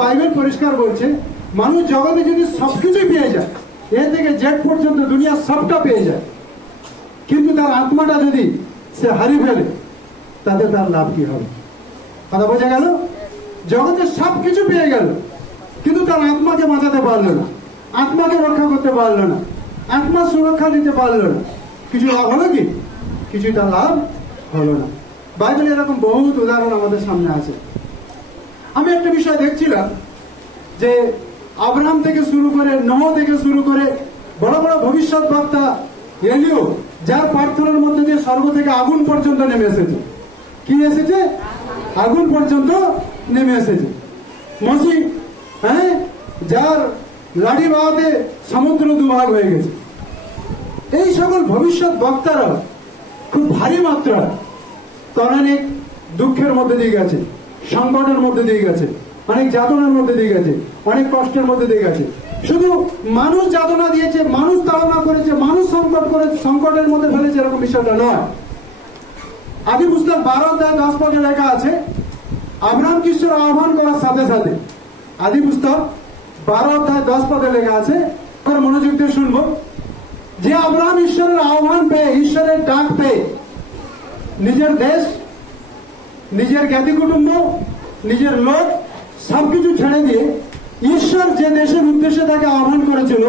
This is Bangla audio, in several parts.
বাইবেল পরিষ্কার বলছে মানুষ জগতে যদি সবকিছুই পেয়ে যায়, এ থেকে জেড পর্যন্ত দুনিয়া সবটা পেয়ে যায়, কিন্তু তার আত্মাটা যদি সে হারিয়ে ফেলে তাতে তার লাভ কি হবে? কথা বোঝা গেল? জগতে সবকিছু পেয়ে গেল কিন্তু তার আত্মাকে বাঁচাতে পারলো না, আত্মাকে রক্ষা করতে পারলো না, আত্মার সুরক্ষা দিতে পারলো না, কিছু লাভ হলো কি? কিছুই তার লাভ হলো না। বাইবেলে এরকম বহুত উদাহরণ আমাদের সামনে আছে। আমি একটা বিষয় দেখছিলাম যে আব্রাহাম থেকে শুরু করে, নোহ থেকে শুরু করে বড় বড় ভবিষ্যৎ বক্তা এলিও, যার প্রার্থনার মধ্যে দিয়ে স্বর্গ থেকে আগুন পর্যন্ত নেমে এসেছে। কি এসেছে? আগুন পর্যন্ত নেমে এসেছে। মসি, হ্যাঁ, যার লাঠি বাওয়াতে সমুদ্র দুভাগ হয়ে গেছে। এই সকল ভবিষ্যৎ বক্তারা খুব ভারী মাত্রা অনেক দুঃখের মধ্যে দিয়ে গেছে, সংকটের মধ্যে দিয়ে গেছে, অনেক যাতনার মধ্যে দিয়ে গেছে, অনেক কষ্টের মধ্যে দিয়ে গেছে। শুধু মানুষ যাতনা দিয়েছে, মানুষ তাড়না করেছে, মানুষ সংকটের মধ্যে ফেলেছে, এরকম বিষয়টা নয়। আদি পুস্তক 12 অধ্যায় 10 পদে লেখা আছে, আব্রাহামকে ঈশ্বর আহ্বান করার সাথে সাথে, আদি পুস্তক 12 অধ্যায় 10 পদে লেখা আছে, মনোযোগ দিয়ে শুনবো, যে আব্রাহাম ঈশ্বরের আহ্বান পেয়ে, ঈশ্বরের ডাক পেয়ে নিজের দেশ, নিজের জ্ঞাতি কুটুম্ব, নিজের লোক সবকিছু ছেড়ে দিয়ে ঈশ্বর যে দেশের উদ্দেশ্যে তাকে আহ্বান করেছিল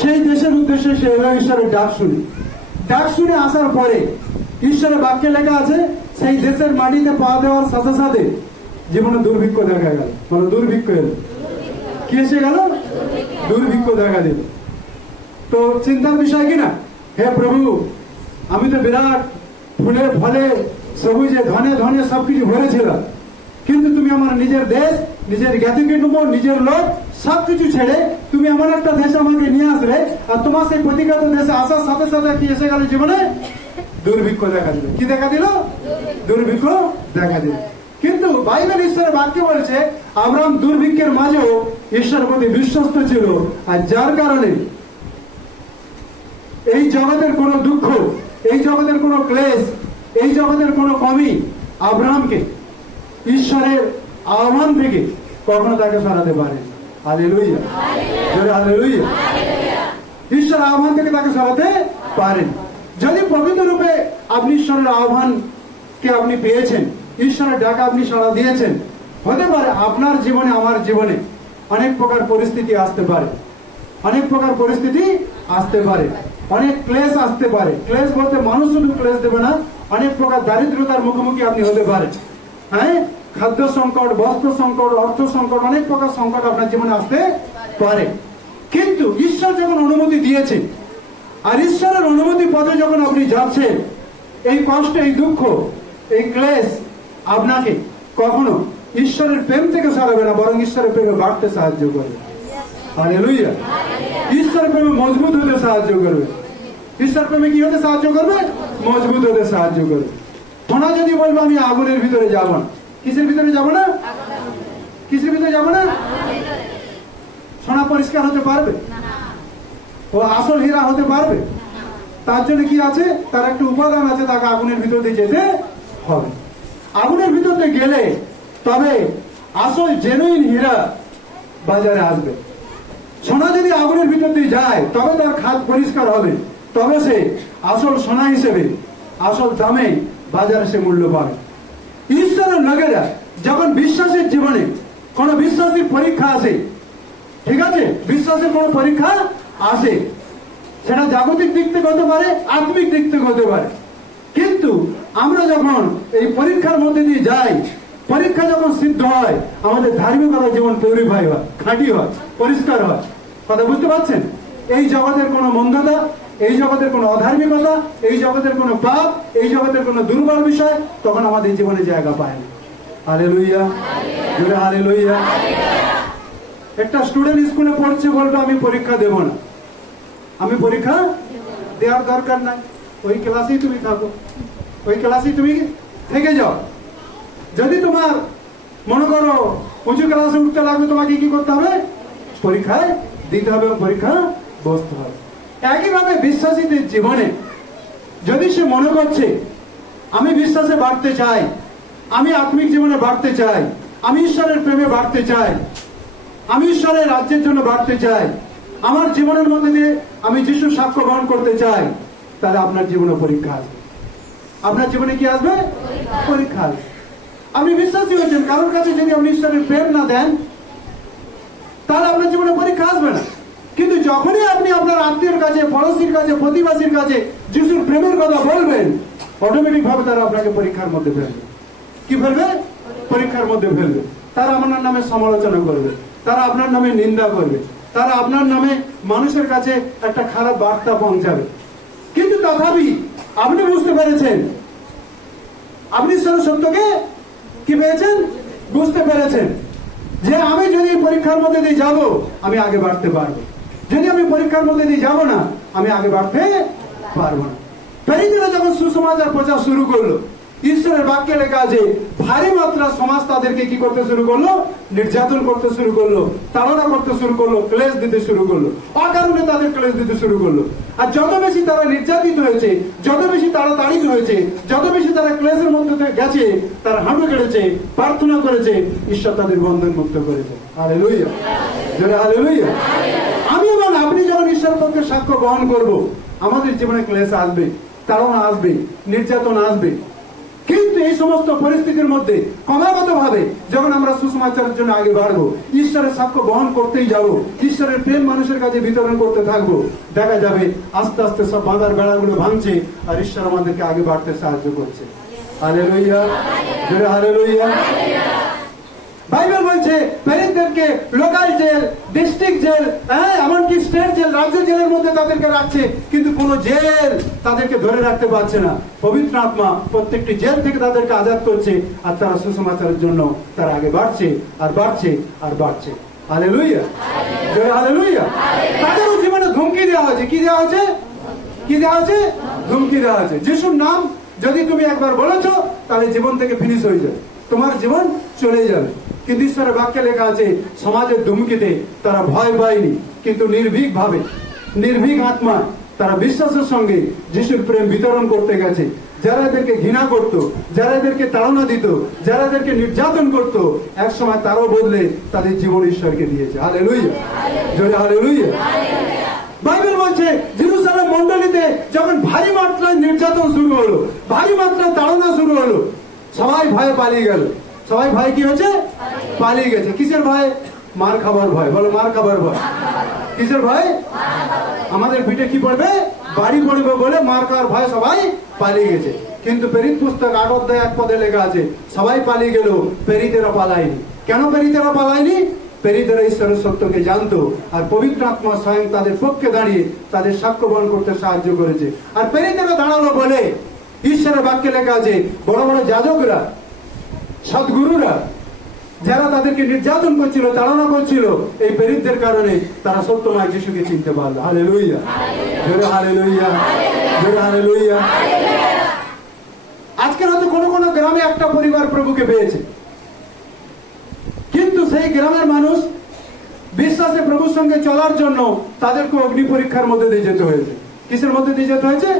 সেই দেশের উদ্দেশ্যে সে ঈশ্বরের ডাক শুনে, ডাক শুনে আসার পরে ঈশ্বরের বাক্যে লেখা আছে, সেই দেশের মাটিতে পা দেওয়ার সাথে সাথে জীবনে দুর্ভিক্ষ দেখা গেল। মানে দুর্ভিক্ষ এলো। কি এসে গেল? দুর্ভিক্ষ দেখা দিল। তো চিন্তার বিষয় কিনা, হে প্রভু, আমি তো বিরাট ফুলে ফলে সবুজে ধনে ধনে সবকিছু ভরেছিলাম, কিন্তু তুমি আমার নিজের দেশ, নিজের জ্ঞাতি কুটুম্ব, নিজের লোক সবকিছু ছেড়ে তুমি এমন একটা দেশে আমাকে নিয়ে আসলে, আর তোমার সেই প্রতিজ্ঞাত দেশে আসার সাথে সাথে কি এসে গেল? জীবনে দুর্ভিক্ষ দেখা দিল। কি দেখা দিল? দুর্ভিক্ষ দেখা দিল। কিন্তু বাইবেল ঈশ্বরের বাক্য বলেছে আব্রাহাম দুর্ভিক্ষের মাঝেও ঈশ্বরের প্রতি বিশ্বস্ত ছিল, আর যার কারণে এই জগতের কোন দুঃখ, এই জগতের কোন ক্লেশ, এই জগতের কোন কমি আব্রাহামকে ঈশ্বরের আহ্বান থেকে কখনো তাকে সরাতে পারে। Hallelujah, hallelujah. ঈশ্বর আহ্বান থেকে তাকে সরাতে পারেন। যদি প্রকৃত রূপে আপনি ঈশ্বরের আহ্বানকে আপনি পেয়েছেন, ঈশ্বরের ডাকা আপনি সাড়া দিয়েছেন, হতে পারে আপনার জীবনে, আমার জীবনে অনেক প্রকার পরিস্থিতি আসতে পারে, অনেক প্রকার পরিস্থিতি আসতে পারে, অনেক ক্লেশ আসতে পারে। ক্লেশ বলতে মানুষ শুধু ক্লেশ দেবে না, অনেক প্রকার দারিদ্রতার মুখোমুখি আপনি হতে পারেন। হ্যাঁ, খাদ্য সংকট, বস্ত্র সংকট, অর্থ সংকট, অনেক প্রকার সংকট আপনার জীবনে আসতে পারে। কিন্তু ঈশ্বর যখন অনুমতি দিয়েছে, আর ঈশ্বরের অনুমতি পথে যখন আপনি যাচ্ছেন, এই কষ্ট, এই দুঃখ, এই ক্লেশ আপনাকে কখনো ঈশ্বরের প্রেম থেকে সরাবে না, বরং ঈশ্বরের প্রেমে বাড়তে সাহায্য করবে। হালেলুয়া। ঈশ্বরের প্রেমে মজবুত হতে সাহায্য করবে। ঈশ্বর প্রেমে কি হতে সাহায্য করবে? মজবুত হতে সাহায্য করবে। সোনা যদি বলবো আমি আগুনের ভিতরে যাব না, কিসের ভিতরে যাব না? কিসের ভিতরে যাব না? সোনা পরিষ্কার হতে পারবে? ও আসল হীরা হতে পারবে? তার জন্য কি আছে? তার একটা উপাদান আছে, তাকে আগুনের ভিতর দিয়ে যেতে হবে। আগুনের ভিতর দিয়ে গেলে তবে আসল জেনুইন হীরা বাজারে আসবে। সোনা যদি আগুনের ভিতর দিয়ে যায় তবে তার খাদ পরিষ্কার হবে, তবে সে আসল সোনা হিসেবে আসল দামে বাজারে সে মূল্য পাবে। ঈশ্বরের লোকেরা যখন বিশ্বাসের জীবনে কোন বিশ্বাসের পরীক্ষা আসে, ঠিক আছে, বিশ্বাসের কোন পরীক্ষা আসে, সেটা জাগতিক দিক থেকে হতে পারে, আত্মিক দিক থেকে হতে পারে, কিন্তু আমরা যখন এই পরীক্ষার মধ্যে দিয়ে যাই, পরীক্ষা যখন সিদ্ধ হয়, আমাদের ধার্মিকতা জীবন পিউরিফাই হয়, খাঁটি হয়, পরিষ্কার হয়। কথা বুঝতে পারছেন? এই জগতের কোন মন্দতা, এই জগতের কোন অধার্মিকতা, এই জগতের কোন পাপ, এই জগতের কোন দুর্বল বিষয় তখন আমাদের জীবনে জায়গা পায় না। হালেলুয়া, জোরে হালেলুয়া। একটা স্টুডেন্ট স্কুলে পড়ছে, বলবে আমি পরীক্ষা দেব না, আমি পরীক্ষা দেওয়ার দরকার নাই, ওই ক্লাসেই তুমি থাকো, ওই ক্লাসেই তুমি থেকে যাও। যদি তোমার মনে করো উঁচু ক্লাসে উঠতে লাগবে, তোমাকে কি করতে হবে? পরীক্ষায় দিতে হবে, পরীক্ষা বসতে হবে। একইভাবে বিশ্বাসীদের জীবনে যদি সে মনে করছে আমি বিশ্বাসে বাড়তে চাই, আমি আত্মিক জীবনে বাড়তে চাই, আমি ঈশ্বরের প্রেমে বাড়তে চাই, আমি ঈশ্বরের রাজ্যের জন্য বাড়তে চাই, আমার জীবনের মধ্যে দিয়ে আমি যিশুর সাক্ষ্য বহন করতে চাই, তাহলে আপনার জীবনে পরীক্ষা আসবে। আপনার জীবনে কি আসবে? পরীক্ষা আসবে। আপনি বিশ্বাসী হয়েছেন, কারোর কাছে যদি আপনি ঈশ্বরের প্রেম না দেন, তাহলে আপনার জীবনে পরীক্ষা আসবে না। কিন্তু যখনই আপনি আপনার আত্মীয়ের কাছে, পড়োশির কাছে, প্রতিবাসীর কাছে যিশুর প্রেমের কথা বলবেন, অটোমেটিক ভাবে তারা আপনাকে পরীক্ষার মধ্যে ফেলবে। কি ফেলবে? পরীক্ষার মধ্যে ফেলবে। তারা আপনার নামে সমালোচনা করবে, তারা আপনার নামে নিন্দা করবে, তারা আপনার নামে মানুষের কাছে একটা খারাপ বার্তা পৌঁছাবে। কিন্তু তথাপি আপনি বুঝতে পেরেছেন, আপনি ঈশ্বরের সত্যকে কি পেয়েছেন? বুঝতে পেরেছেন যে আমি যদি পরীক্ষার মধ্যে দিয়ে যাব, আমি আগে বাড়তে পারবো। যদি আমি পরীক্ষার মধ্যে দিয়ে যাব না, আমি আগে বাড়তে পারবো না। ফেরিসিরা যখন সুসমাচার প্রচার শুরু করলো, ঈশ্বরের বাক্যে লেখা আছে ভারী মাত্রা সমাজ তাদেরকে কি করতে শুরু করলো? নির্যাতন করতে শুরু করলো, তাড়না করতে শুরু করলো, ক্লেশ দিতে শুরু করলো, অকারণে তাদের ক্লেশ দিতে শুরু করলো। আর যত বেশি তারা নির্যাতিত হয়েছে, যত বেশি তারা তাড়িত হয়েছে, যত বেশি তারা ক্লেশের মধ্যে গেছে, তারা হাঁটু কেটেছে, প্রার্থনা করেছে, ঈশ্বর তাদের বন্ধন মুক্ত করেছে। হালেলুয়া, জোরে হালেলুয়া। আমি এবং আপনি যখন ঈশ্বরের পক্ষে সাক্ষ্য বহন করব, আমাদের জীবনে ক্লেশ আসবে, তাড়না আসবে, নির্যাতন আসবে। কিন্তু এই সমস্ত পরিস্থিতির মধ্যে ক্রমাগত ভাবে যখন আমরা সুসমাচারের জন্য আগে বাড়বো, ঈশ্বরের সাক্ষ্য বহন করতেই যাব, ঈশ্বরের প্রেম মানুষের কাছে বিতরণ করতে থাকবো, দেখা যাবে আস্তে আস্তে সব বাঁধার বেড়াগুলো ভাঙছে, আর ঈশ্বর আমাদেরকে আগে বাড়তে সাহায্য করছে। হালেলুয়া, জোরে হালেলুয়া। বাইবেল বলছে প্রেরিতদেরকে লোকাল জেল, ডিস্ট্রিক্ট জেল, এমনকি স্টেট জেল, রাজ্য জেলের মধ্যে তাদেরকে রাখছে, কিন্তু কোন জেল তাদেরকে ধরে রাখতে পারছে না। পবিত্র আত্মা প্রত্যেকটি জেল থেকে তাদেরকে আজাদ করছে, আর তারা সুসমাচারের জন্য তারা আগে বাড়ছে আর বাড়ছে আর বাড়ছে। হালেলুয়া, জোরে হালেলুয়া। তাদেরও জীবনে ধমকি দেওয়া হয়েছে। কি দেওয়া হয়েছে? কি দেওয়া হয়েছে? ধমকি দেওয়া হয়েছে। যিশুর নাম যদি তুমি একবার বলেছো, তাহলে জীবন থেকে ফিনিশ হয়ে যাবে, তোমার জীবন চলে যাবে। কিন্তু ঈশ্বরের বাক্যে লেখা আছে সমাজের ধমকিতে তারা ভয় পায়নি, কিন্তু নির্ভীক ভাবে, নির্ভীক আত্মায় তারা বিশ্বাসের সঙ্গে যিশুর প্রেম বিতরণ করতে গেছে। যারা এদেরকে ঘৃণা করত, যারা এদেরকে তাড়না দিত, যারা এদেরকে নির্যাতন করত, এক সময় তারাও বদলে তাদের জীবন ঈশ্বরকে দিয়েছে। হালেলুয়া, জোরে হালেলুয়া। বাইবেল বলছে জেরুজালেম মণ্ডলীতে যখন ভারী মাত্রায় নির্যাতন শুরু হলো, ভারী মাত্রায় তাড়না শুরু হলো, সবাই ভয়ে পালিয়ে গেল। সবাই ভয় কি হয়েছে? পালিয়ে গেছে। কিসের ভয়? মার খাবার ভয়। বলো, মার খাবার ভয়। কিসের ভয়? আমাদের পিঠে কি পড়বে? বাড়ি পড়বে বলে মার খাওয়ার ভয় সবাই পালিয়ে গেছে। কিন্তু প্রেরিত পুস্তক 8 অধ্যায় 1 পদে লেখা আছে সবাই পালিয়ে গেল, প্রেরিতেরা পালায়নি। কেন প্রেরিতেরা পালায়নি? প্রেরিতেরা ঈশ্বরের সত্যকে জানতো, আর পবিত্র আত্মা স্বয়ং তাদের পক্ষে দাঁড়িয়ে তাদের সাক্ষ্য বহন করতে সাহায্য করেছে। আর প্রেরিতেরা দাঁড়ালো বলে ঈশ্বরের বাক্যে লেখা আছে বড় বড় যাজকরা, সদ্গুরুরা, যারা তাদেরকে নির্যাতন করছিল, তাড়না করছিল, এই প্রেরিতদের কারণে তারা সত্যময় যিশুকে চিনতে পারলো। হালেলুয়া, জোরে হালেলুয়া, জোরে হালেলুয়া। আজকের হয়তো কোনো কোনো গ্রামে একটা পরিবার প্রভুকে পেয়েছে, কিন্তু সেই গ্রামের মানুষ বিশ্বাসে প্রভুর সঙ্গে চলার জন্য তাদেরকে অগ্নি পরীক্ষার মধ্যে দিয়ে যেতে হয়েছে। কিসের মধ্যে দিয়ে যেতে হয়েছে?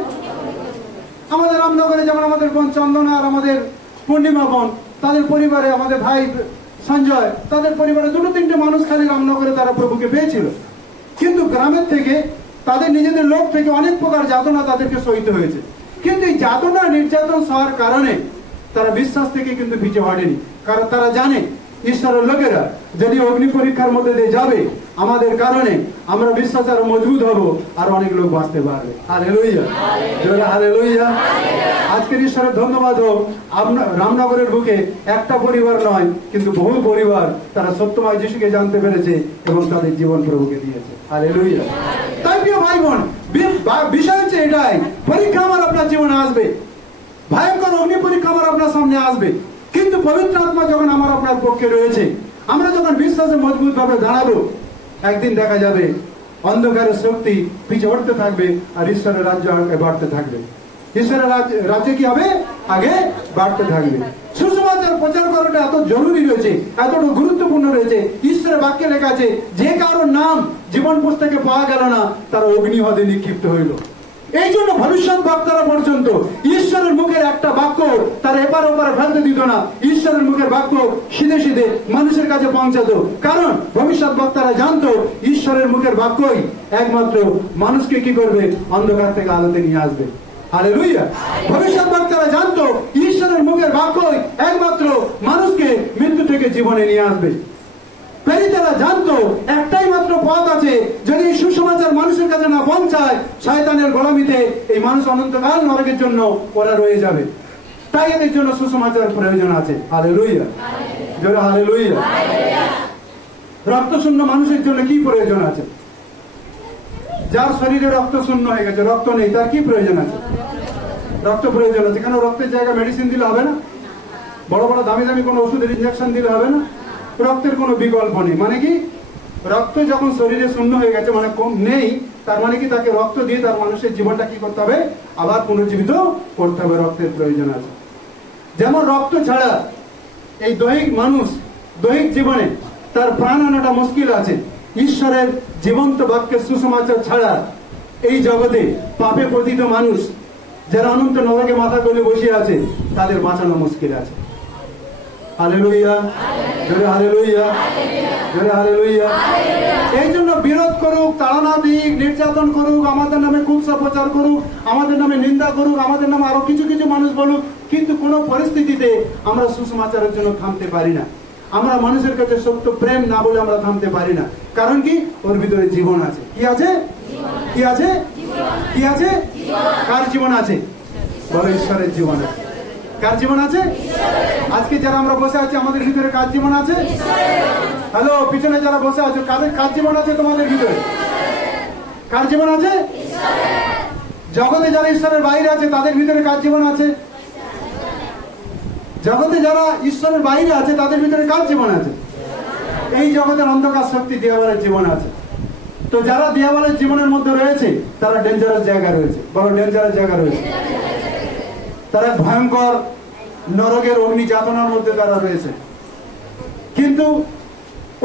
আমাদের রামনগরে যেমন আমাদের বোন চন্দনা আর আমাদের পূর্ণিমা বোন, তাদের পরিবারে আমাদের ভাই সঞ্জয়, তাদের পরিবারে 2-3টে মানুষ খালি রামনগরে তারা প্রভুকে পেয়েছিল। কিন্তু গ্রামের থেকে, তাদের নিজেদের লোক থেকে অনেক প্রকার যাতনা তাদেরকে সইতে হয়েছে। কিন্তু এই যাতনা নির্যাতন সহার কারণে তারা বিশ্বাস থেকে কিন্তু পিছু হটেনি। কারণ তারা জানে ঈশ্বরের লোকেরা যদি অগ্নি পরীক্ষার মধ্যে দিয়ে যাবে, আমাদের কারণে আমরা বিশ্বাস আরো মজবুত হব, আর অনেক লোক বাঁচতে পারবে। হালেলুয়া, জোরে হালেলুয়া। আজকের ঈশ্বরের ধন্যবাদ হোক, আপনার রামনগরের বুকে একটা পরিবার নয়, কিন্তু বহু পরিবার তারা সত্যময় যিশুকে জানতে পেরেছে এবং তাদের জীবন প্রভুকে দিয়েছে। হালেলুয়া। তাই প্রিয় ভাই বোন, বিষয় হচ্ছে এটাই, পরীক্ষা আমার আপনার জীবনে আসবে, ভয়ঙ্কর অগ্নি পরীক্ষা আমার আপনার সামনে আসবে। কিন্তু পবিত্র আত্মা যখন আমার আপনার পক্ষে রয়েছে, আমরা যখন বিশ্বাসে মজবুত ভাবে দাঁড়াবো, একদিন দেখা যাবে অন্ধকারের শক্তি পিছু হটতে থাকবে, আর ঈশ্বরের রাজ্য বাড়তে থাকবে। ঈশ্বরের রাজ্যে কি হবে? আগে বাড়তে থাকবে। সুসমাচার প্রচার করাটা এত জরুরি রয়েছে, এতটা গুরুত্বপূর্ণ রয়েছে। ঈশ্বরের বাক্যে লেখা আছে যে কারোর নাম জীবন পুস্তকে পাওয়া গেল না, তারা অগ্নিহ্রদে নিক্ষিপ্ত হইল। এই জন্য ভবিষ্যৎ বক্তারা পর্যন্ত ঈশ্বরের মুখের একটা বাক্য তার এপার ওপারে ফেলতে দিত না। ঈশ্বরের মুখের বাক্য সিধে সিধে মানুষের কাছে পৌঁছাতো, কারণ ভবিষ্যৎ বক্তারা জানতো ঈশ্বরের মুখের বাক্যই একমাত্র মানুষকে কি করবে, অন্ধকার থেকে আলোতে নিয়ে আসবে। হালেলুয়া। ভবিষ্যৎ বক্তারা জানতো ঈশ্বরের মুখের বাক্যই একমাত্র মানুষকে মৃত্যু থেকে জীবনে নিয়ে আসবে। প্রেরিতেরা জানতো একটাই মাত্র পথ আছে, যদি এই সুসমাচার মানুষের কাছে না পৌঁছায়, শয়তানের গোলামিতে এই মানুষ অনন্তকাল নরকের জন্য ওরা রয়ে যাবে। তাই এদের জন্য সুসমাচার প্রয়োজন আছে। হালেলুয়া, জোরে হালেলুয়া। রক্ত শূন্য মানুষের জন্য কি প্রয়োজন আছে? যার শরীরে রক্ত শূন্য হয়ে গেছে, রক্ত নেই, তার কি প্রয়োজন আছে? রক্ত প্রয়োজন আছে। কেন? রক্তের জায়গায় মেডিসিন দিলে হবে না, বড় বড় দামি দামি কোনো ওষুধের ইঞ্জেকশন দিলে হবে না। রক্তের কোনো বিকল্প নেই। মানে কি, রক্ত যখন শরীরে শূন্য হয়ে গেছে, মানে কম নেই, তার মানে কি তাকে রক্ত দিয়ে তার মানুষের জীবনটা কি করতে হবে, আবার পুনর্জীবিত করতে হবে। রক্তের প্রয়োজন আছে। যেমন রক্ত ছাড়া এই দৈহিক মানুষ দৈহিক জীবনে তার প্রাণ আনাটা মুশকিল আছে। ঈশ্বরের জীবন্ত বাক্যের সুসমাচার ছাড়া এই জগতে পাপে পতিত মানুষ যারা অনন্ত নরকে মাথা তুলে বসে আছে, তাদের বাঁচানো মুশকিল আছে। হালেলুয়া, জোরে হালেলুয়া, জোরে হালেলুয়া। এই জন্য বিরোধ করুক, তাড়না দিক, নির্যাতন করুক, আমাদের নামে কুৎসা প্রচার করুক, আমাদের নামে নিন্দা করুক, আমাদের নামে আরো কিছু কিছু মানুষ বলুক, কিন্তু কোন পরিস্থিতিতে আমরা সুসমাচারের জন্য থামতে পারি না। আমরা মানুষের কাছে সত্য প্রেম না বলে আমরা থামতে পারি না। কারণ কি, ওর ভিতরে জীবন আছে। কি আছে? কি আছে? কি আছে? কার জীবন আছে? বলো, ঈশ্বরের জীবন আছে। কার জীবন আছে? আজকে যারা আমরা বসে আছি, আমাদের ভিতরে কার জীবন আছে? হ্যালো, পিছনে যারা বসে আছো, কার জীবন আছে তোমাদের ভিতরে? কার জীবন আছে? জগতে যারা ঈশ্বরের বাইরে আছে, তাদের ভিতরে কার জীবন আছে? জগতে যারা ঈশ্বরের বাইরে আছে, তাদের ভিতরে কার জীবন আছে? এই জগতের অন্ধকার শক্তি দিয়াবালের জীবন আছে। তো যারা দিয়াবালের জীবনের মধ্যে রয়েছে, তারা ডেঞ্জারাস জায়গা রয়েছে। বড় ডেঞ্জারাস জায়গা রয়েছে। তারা ভয়ঙ্কর নরকের অগ্নি যাতনার মধ্যে তারা রয়েছে। কিন্তু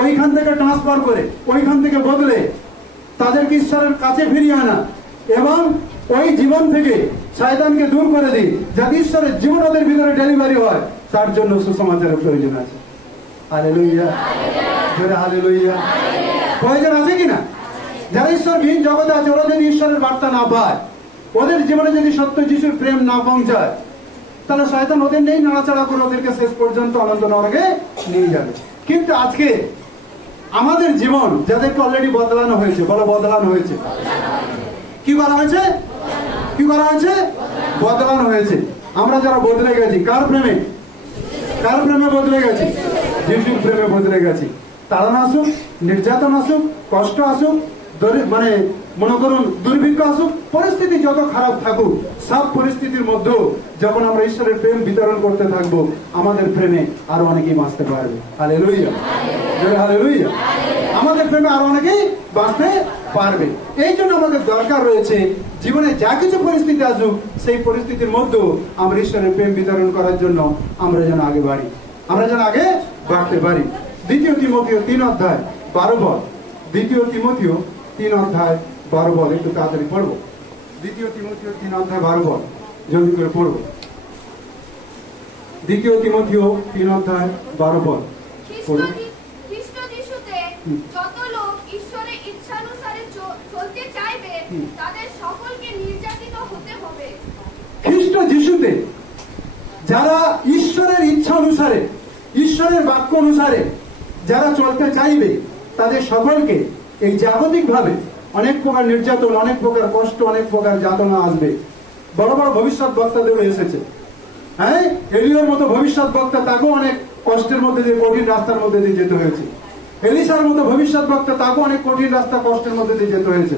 ওইখান থেকে ট্রান্সফার করে, ওইখান থেকে বদলে তাদেরকে ঈশ্বরের কাছে ফিরিয়ে আনা এবং ওই জীবন থেকে শয়তানকে দূর করে দিই, যাতে ঈশ্বরের জীবন ওদের ভিতরে ডেলিভারি হয়, তার জন্য সুসমাচারের প্রয়োজন আছে। হালেলুয়া, জোরে হালেলুয়া। প্রয়োজন আছে কিনা? যারা ঈশ্বরবিহীন জগতে আছে, ওরা যদি ঈশ্বরের বার্তা না পায়, ওদের জীবনে যদি সত্য যিশুর প্রেম না পৌঁছায়, তাহলে শয়তান ওদের নেই নাড়াচাড়া করে ওদেরকে শেষ পর্যন্ত অনন্ত নরকে নিয়ে যাবে। কিন্তু আজকে আমাদের জীবন যাদেরকে অলরেডি বদলানো হয়েছে, বলো বদলানো হয়েছে। কি করা হয়েছে? কি করা হয়েছে? বদলানো হয়েছে। আমরা যারা বদলে গেছি, কার প্রেমে? কার প্রেমে বদলে গেছি? যিশুর প্রেমে বদলে গেছি। তাড়না আসুক, নির্যাতন আসুক, কষ্ট আসুক, মানে মনে করুন দুর্ভিক্ষ আসুক, পরিস্থিতি যত খারাপ থাকুক, সব পরিস্থিতির মধ্যেও যখন আমরা ঈশ্বরের প্রেম বিতরণ করতে থাকবো, আমাদের প্রেমে আরো অনেকেই বাঁচতে পারবে। Hallelujah, hallelujah. আমাদের প্রেমে আরো অনেকেই বাঁচতে পারবে। এই জন্য আমাদের দরকার রয়েছে জীবনে যা কিছু পরিস্থিতি আসুক, সেই পরিস্থিতির মধ্যেও আমরা ঈশ্বরের প্রেম বিতরণ করার জন্য আমরা যেন আগে বাড়ি, আমরা যেন আগে বাড়তে পারি। 2 তিমথিও 3:12 2 তিমথিও 3:12, একটু তাড়াতাড়ি পড়বো। 2 তিমথিও 3:12, জলদি করে পড়বো। 2 তিমথিও 3:12 পড়ুন। যত লোক ঈশ্বরের ইচ্ছানুসারে চলতে চাইবে, তাদের সকলকে নির্যাতিত হতে হবে। খ্রিস্ট যিশুতে যারা ঈশ্বরের ইচ্ছা অনুসারে, ঈশ্বরের বাক্য অনুসারে যারা চলতে চাইবে, তাদের সকলকে এই জাগতিক ভাবে অনেক প্রকার নির্যাতন, অনেক প্রকার কষ্ট, অনেক প্রকার যাতনা আসবে। বড় বড় ভবিষ্যৎ বক্তাদেরও এসেছে। হ্যাঁ, এলিয়ার মতো ভবিষ্যৎ বক্তা, তাকেও অনেক কষ্টের মধ্যে দিয়ে, কঠিন রাস্তার মধ্যে দিয়ে যেতে হয়েছে। এলিসার মতো ভবিষ্যৎ বক্তা, তাকেও অনেক কঠিন রাস্তা, কষ্টের মধ্যে দিয়ে যেতে হয়েছে।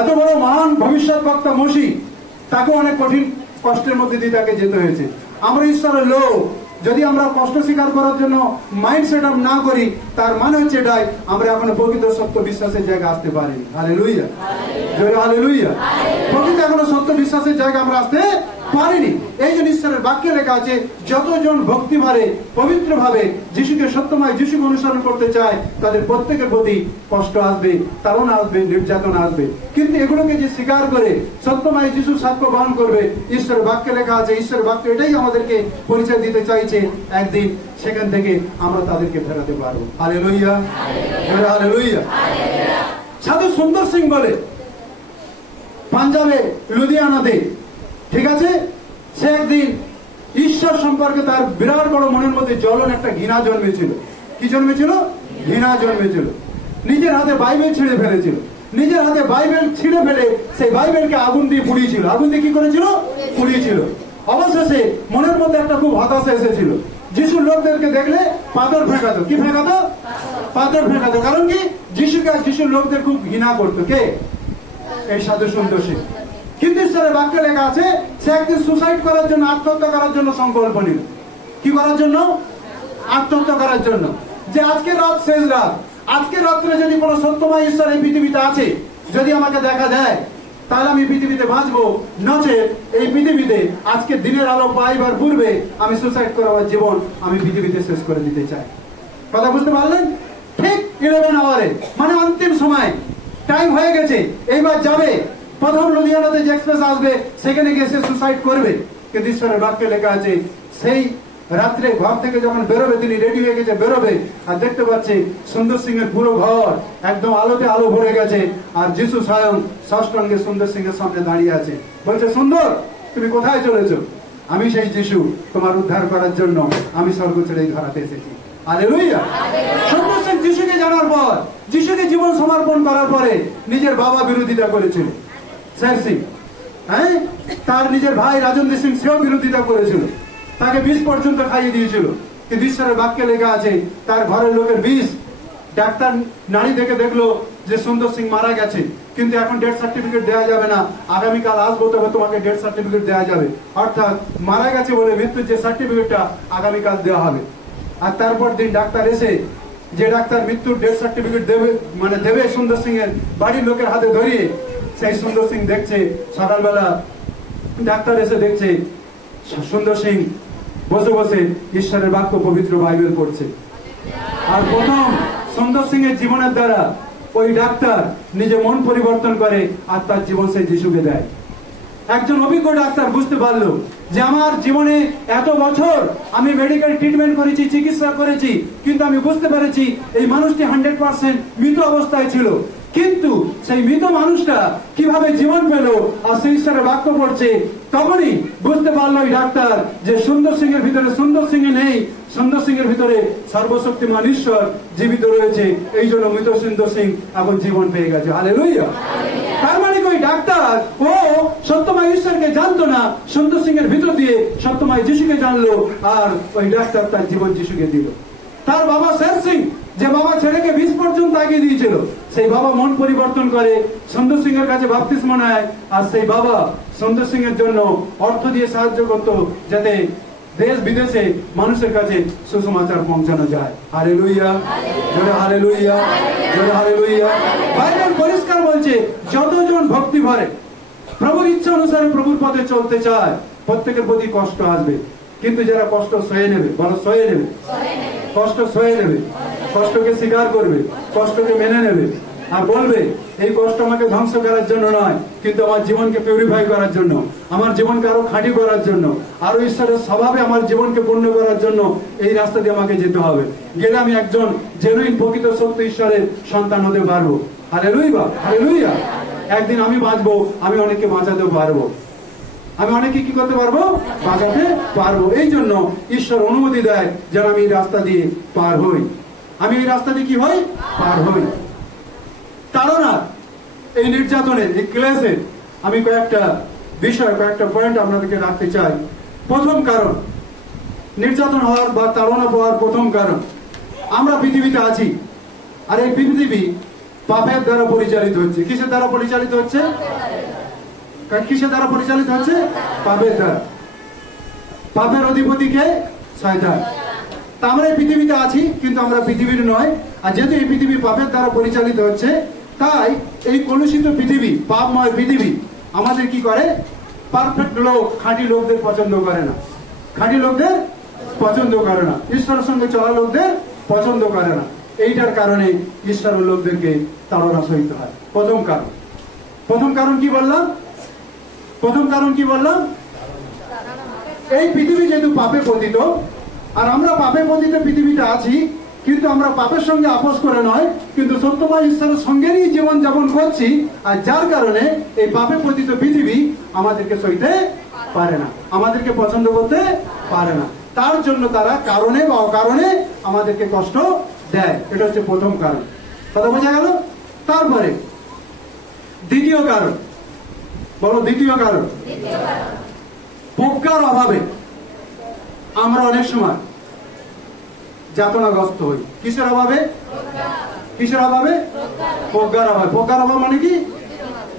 এত বড় মহান ভবিষ্যৎ বক্তা মসি, তাকেও অনেক কঠিন কষ্টের মধ্যে দিয়ে তাকে যেতে হয়েছে। আমরা ঈশ্বরের লোক, যদি আমরা কষ্ট স্বীকার করার জন্য মাইন্ড সেট আপ না করি, তার মানে হচ্ছে এটাই আমরা এখনো প্রকৃত সত্য বিশ্বাসের জায়গা আসতে পারিনি। হালেলুয়া, জোরে হালেলুয়া। প্রকৃত এখনো সত্য বিশ্বাসের জায়গা আমরা আসতে পারেনি। এই জন্য ঈশ্বরের বাক্যে লেখা আছে, যতজন ভক্তি ভরে পবিত্রভাবে যিশুকে সত্যময় যিশুকে অনুসরণ করতে চায় তাদের প্রত্যেকের প্রতি কষ্ট আসবে, তাড়না আসবে, নির্যাতন আসবে। কিন্তু এগুলোকে যে স্বীকার করে সত্যময় যিশু সাক্ষ্য বহন করবে, ঈশ্বরের বাক্যে লেখা আছে, ঈশ্বরের বাক্য এটাই আমাদেরকে পরিচয় দিতে চাইছে, একদিন সেখান থেকে আমরা তাদেরকে ফেরাতে পারবো। Hallelujah, hallelujah. সাধু সুন্দর সিং বলে পাঞ্জাবে লুধিয়ানাতে, ঠিক আছে, সে একদিন ঈশ্বর সম্পর্কে তার বিরাট বড় মনের মধ্যে জ্বলন একটা ঘৃণা জন্মেছিল। কি জন্মেছিল? ঘৃণা জন্মেছিল। নিজের হাতে বাইবেল ছিঁড়ে ফেলেছিল। নিজের হাতে বাইবেল ছিঁড়ে ফেলে সেই বাইবেলকে আগুন দিয়ে পুড়িয়েছিল। আগুন দিয়ে কি করেছিল? পুড়িয়েছিল। অবশেষে মনের মধ্যে একটা খুব হতাশা এসেছিল। যিশুর লোকদেরকে দেখলে পাথর ফেঁকাতো। কি ফেঁকাতো? পাথর ফেঁকাতো। কারণ কি? যিশুকে আর যিশুর লোকদের খুব ঘৃণা করতো। কে? এই সাধু সুন্দর সিং। কিন্তু ঈশ্বরের বাক্যে লেখা আছে, সে একদিন সুসাইড করার জন্য, আত্মহত্যা করার জন্য সংকল্প নিল। কি করার জন্য? আত্মহত্যা করার জন্য। যে আজকের রাত শেষ রাত, আজকের রাত্রে যদি কোনো সত্যময় ঈশ্বর এই পৃথিবীতে আছে, যদি আমাকে দেখা দেয়, তাহলে আমি পৃথিবীতে বাঁচবো। নচে এই পৃথিবীতে আজকে দিনের আলো পাইবার পূর্বে আমি সুসাইড করার জীবন আমি পৃথিবীতে শেষ করে দিতে চাই। কথা বুঝতে পারলেন? ঠিক 11 আওয়ারে, মানে অন্তিম সময়, টাইম হয়ে গেছে, এইবার যাবে। প্রথম লুধিয়ানাতে যে এক্সপ্রেস আসবে সেখানে গিয়ে সে সুসাইড করবে। কিন্তু ঈশ্বরের বাক্যে লেখা আছে, সেই রাত্রে ঘর থেকে যখন বেরোবে, তিনি রেডি হয়ে গেছে, বেরোবে, আর দেখতে পাচ্ছে সুন্দর সিং এর পুরো ঘর একদম আলোতে আলো ভরে গেছে, আর যিশু স্বয়ং ষষ্ঠঙ্গে সুন্দর সিং এর সামনে দাঁড়িয়ে আছে। বলছে, সুন্দর, তুমি কোথায় চলেছো? আমি সেই যিশু, তোমার উদ্ধার করার জন্য আমি স্বর্গ ছেড়ে ধরাতে এসেছি। হালেলুয়া। সুন্দর সিং যিশুকে জানার পর, যিশুকে জীবন সমর্পণ করার পরে নিজের বাবা বিরোধিতা করেছিল, শের সিং। হ্যাঁ, তার নিজের ভাই রাজেন্দ্র সিং, সেও বিরোধিতা করেছিল, তাকে বিষ পর্যন্ত খাইয়ে দিয়েছিল। কিন্তু ঈশ্বরের বাক্যে লেখা আছে, তার ঘরের লোকের বিষ। ডাক্তার নাড়ি দেখে দেখলো যে সুন্দর সিং মারা গেছে, কিন্তু এখন ডেথ সার্টিফিকেট দেওয়া যাবে না, আগামীকাল আসবো তবে তোমাকে ডেথ সার্টিফিকেট দেওয়া যাবে। অর্থাৎ মারা গেছে বলে মৃত্যুর যে সার্টিফিকেটটা আগামীকাল দেওয়া হবে। আর তারপর দিন ডাক্তার এসে, যে ডাক্তার মৃত্যুর ডেথ সার্টিফিকেট দেবে, মানে দেবে সুন্দর সিং এর বাড়ির লোকের হাতে ধরিয়ে, সেই সুন্দর সিং দেখছে সকালবেলা ডাক্তার এসে দেখছে সুন্দর সিং বসে বসে ঈশ্বরের বাক্য পবিত্র বাইবেল পড়ছে। আর প্রথম সুন্দর সিং এর জীবনের দ্বারা ওই ডাক্তার নিজে মন পরিবর্তন করে আর তার জীবন সেই যিশুকে দেয়। একজন অভিজ্ঞ ডাক্তার বুঝতে পারলো যে আমার জীবনে এত বছর আমি মেডিকেল ট্রিটমেন্ট করেছি, চিকিৎসা করেছি, কিন্তু আমি বুঝতে পেরেছি এই মানুষটি 100% মৃত অবস্থায় ছিল। কিন্তু সেই মৃত মানুষটা কিভাবে জীবন পেল আর সেই ঈশ্বরের বাক্য পড়ছে, তখনই বুঝতে পারলো এই ডাক্তার যে সুন্দর সিং এর ভিতরে সুন্দর সিং এ নেই, সুন্দর সিং এর ভিতরে সর্বশক্তিমান ঈশ্বর জীবিত রয়েছে। এই জন্য মৃত সুন্দর সিং এখন জীবন পেয়ে গেছে। হালেলুয়া। তার মানে ওই ডাক্তার ও সত্যময় ঈশ্বরকে জানতো না, সুন্দর সিং এর ভিতর দিয়ে সত্যময় যিশুকে জানলো, আর ওই ডাক্তার তার জীবন যিশুকে দিল। তার বাবা শের সিং, যে বাবা ছেলেকে 20 পর্যন্ত আগিয়ে দিয়েছিল, সেই বাবা মন পরিবর্তন করে সুন্দর সিং এর কাছে বাপ্তিস্মা নেয়, আর সেই বাবা সুন্দর সিং এর জন্য অর্থ দিয়ে সাহায্য করত, যাতে দেশ বিদেশে মানুষের কাছে সুসমাচার পৌঁছানো যায়। হালেলুয়া, জোরে হালেলুয়া, জোরে হালেলুয়া। বাইবেল পরিষ্কার বলছে, যতজন ভক্তি ভরে প্রভুর ইচ্ছা অনুসারে প্রভুর পথে চলতে চায়, প্রত্যেকের প্রতি কষ্ট আসবে। কিন্তু যারা কষ্ট সয়ে নেবে, বলো সয়ে নেবে, কষ্ট সয়ে নেবে, কষ্টকে স্বীকার করবে, কষ্টকে মেনে নেবে, আর বলবে এই কষ্ট আমাকে ধ্বংস করার জন্য নয়, কিন্তু আমার জীবনকে পিউরিফাই করার জন্য, আমার জীবনকে আরো খাঁটি করার জন্য, আরো ঈশ্বরের স্বভাবে আমার জীবনকে পূর্ণ করার জন্য এই রাস্তা দিয়ে আমাকে যেতে হবে। গেলে আমি একজন জেনুইন প্রকৃত সত্য ঈশ্বরের সন্তান হতে পারবো। Hallelujah, hallelujah. একদিন আমি বাঁচবো, আমি অনেককে বাঁচাতে পারবো, আমি অনেকে কি করতে পারবো? বাঁচাতে পারবো। এই জন্য ঈশ্বর অনুমতি দেয় যেন আমি এই রাস্তা দিয়ে পার হই। আমি এই রাস্তা দিয়ে কি হই? পার হই। তাড়না, এই নির্যাতনের, এই ক্লেশের আমি কয়েকটা বিষয়, কয়েকটা পয়েন্ট আপনাদেরকে রাখতে চাই। প্রথম কারণ, নির্যাতন হওয়ার বা তাড়না পাওয়ার প্রথম কারণ, আমরা পৃথিবীতে আছি, আর এই পৃথিবী পাপের দ্বারা পরিচালিত হচ্ছে। কিসের দ্বারা পরিচালিত হচ্ছে? কিসের দ্বারা পরিচালিত হচ্ছে? পাপের দ্বারা। পাপের অধিপতি কে? শয়তান। তা আমরা এই পৃথিবীতে আছি, কিন্তু আমরা পৃথিবীর নয়। আর যেহেতু এই পৃথিবী পাপের দ্বারা পরিচালিত হচ্ছে, তাই এই কলুষিত পৃথিবী, পাপময় পৃথিবী আমাদের কি করে? পারফেক্ট লোক খাঁটি লোকদের পছন্দ করে না, খাঁটি লোকদের পছন্দ করে না, ঈশ্বরের সঙ্গে চলা লোকদের পছন্দ করে না। এইটার কারণে ঈশ্বরের লোকদেরকে তাড়না সইতে হয়। প্রথম কারণ কি বললাম? এই পৃথিবী যেহেতু পাপে পতিত, আর আমরা পাপে পতিত পৃথিবীতে আছি, কিন্তু আমরা পাপের সঙ্গে আপোষ করে নয়, কিন্তু সত্যময় ঈশ্বরের সঙ্গে নিয়ে জীবন যাপন করছি, আর যার কারণে এই পাপে পতিত পৃথিবী আমাদেরকে সইতে পারে না, আমাদেরকে পছন্দ করতে পারে না। তার জন্য তারা কারণে বা অকারণে আমাদেরকে কষ্ট দেয়। এটা হচ্ছে প্রথম কারণ। কথা বোঝা গেল? তারপরে দ্বিতীয় কারণ, বলো দ্বিতীয় কারণ, প্রজ্ঞার অভাবে আমরা অনেক সময় যাতনাগ্রস্ত হই। কিসের অভাবে? প্রজ্ঞার অভাবে। প্রজ্ঞার অভাব মানে কি?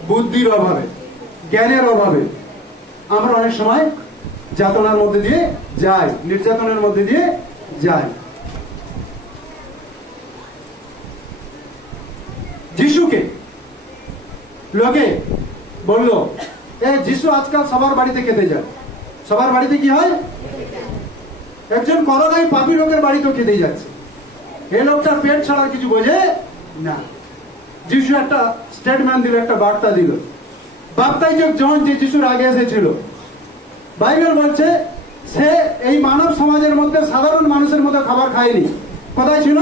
বুদ্ধির অভাবে, জ্ঞানের অভাবে আমরা অনেক সময় যাতনার মধ্যে দিয়ে যাই, নির্যাতনের মধ্যে দিয়ে যাই। যিশুকে লোকে বলল, যিশু আজকাল সবার বাড়িতে খেতে যায়। সবার বাড়িতে কি হয়? একজন করোনায় পাপী লোকের বাড়িতেও খেতেই যাচ্ছে। এই লোকটার পেট ছাড়া কিছু বোঝে না। যিশু একটা স্টেটমেন্ট দিল, একটা বার্তা দিল। বাপ্তাইজক জন যে যিশুর আগে এসেছিল, বাইবেল বলছে সে এই মানব সমাজের মধ্যে সাধারণ মানুষের মতো খাবার খায়নি। কোথায় ছিল?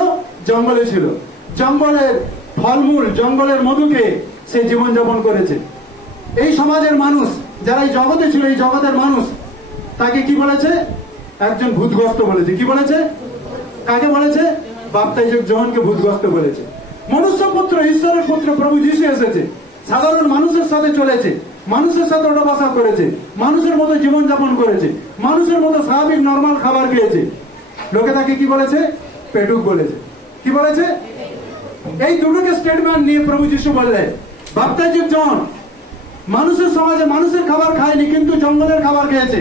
জঙ্গলে ছিল। জঙ্গলের ফলমূল, জঙ্গলের মধুকে সে জীবনযাপন করেছে। এই সমাজের মানুষ যারা এই জগতে ছিল, এই জগতের মানুষ তাকে কি বলেছে? একজন ভূতগ্রস্ত বলেছে। কি বলেছে? কাকে বলেছে? বাপ্তাইজক জোহনকে ভূতগ্রস্ত বলেছে। মনুষ্য পুত্র, ঈশ্বরের পুত্র প্রভু যিশু এসেছে, সাধারণ মানুষের সাথে চলেছে, মানুষের সাথে ওঠা বসা করেছে, মানুষের মতো জীবনযাপন করেছে, মানুষের মতো স্বাভাবিক নর্মাল খাবার খেয়েছে। লোকে তাকে কি বলেছে? পেটুক বলেছে। কি বলেছে? এই দুটোকে স্টেটমেন্ট নিয়ে প্রভু যিশু বললেন, বাপ্তাইজক জন মানুষের সমাজে মানুষের খাবার খায়নি, কিন্তু জঙ্গলের খাবার খেয়েছে।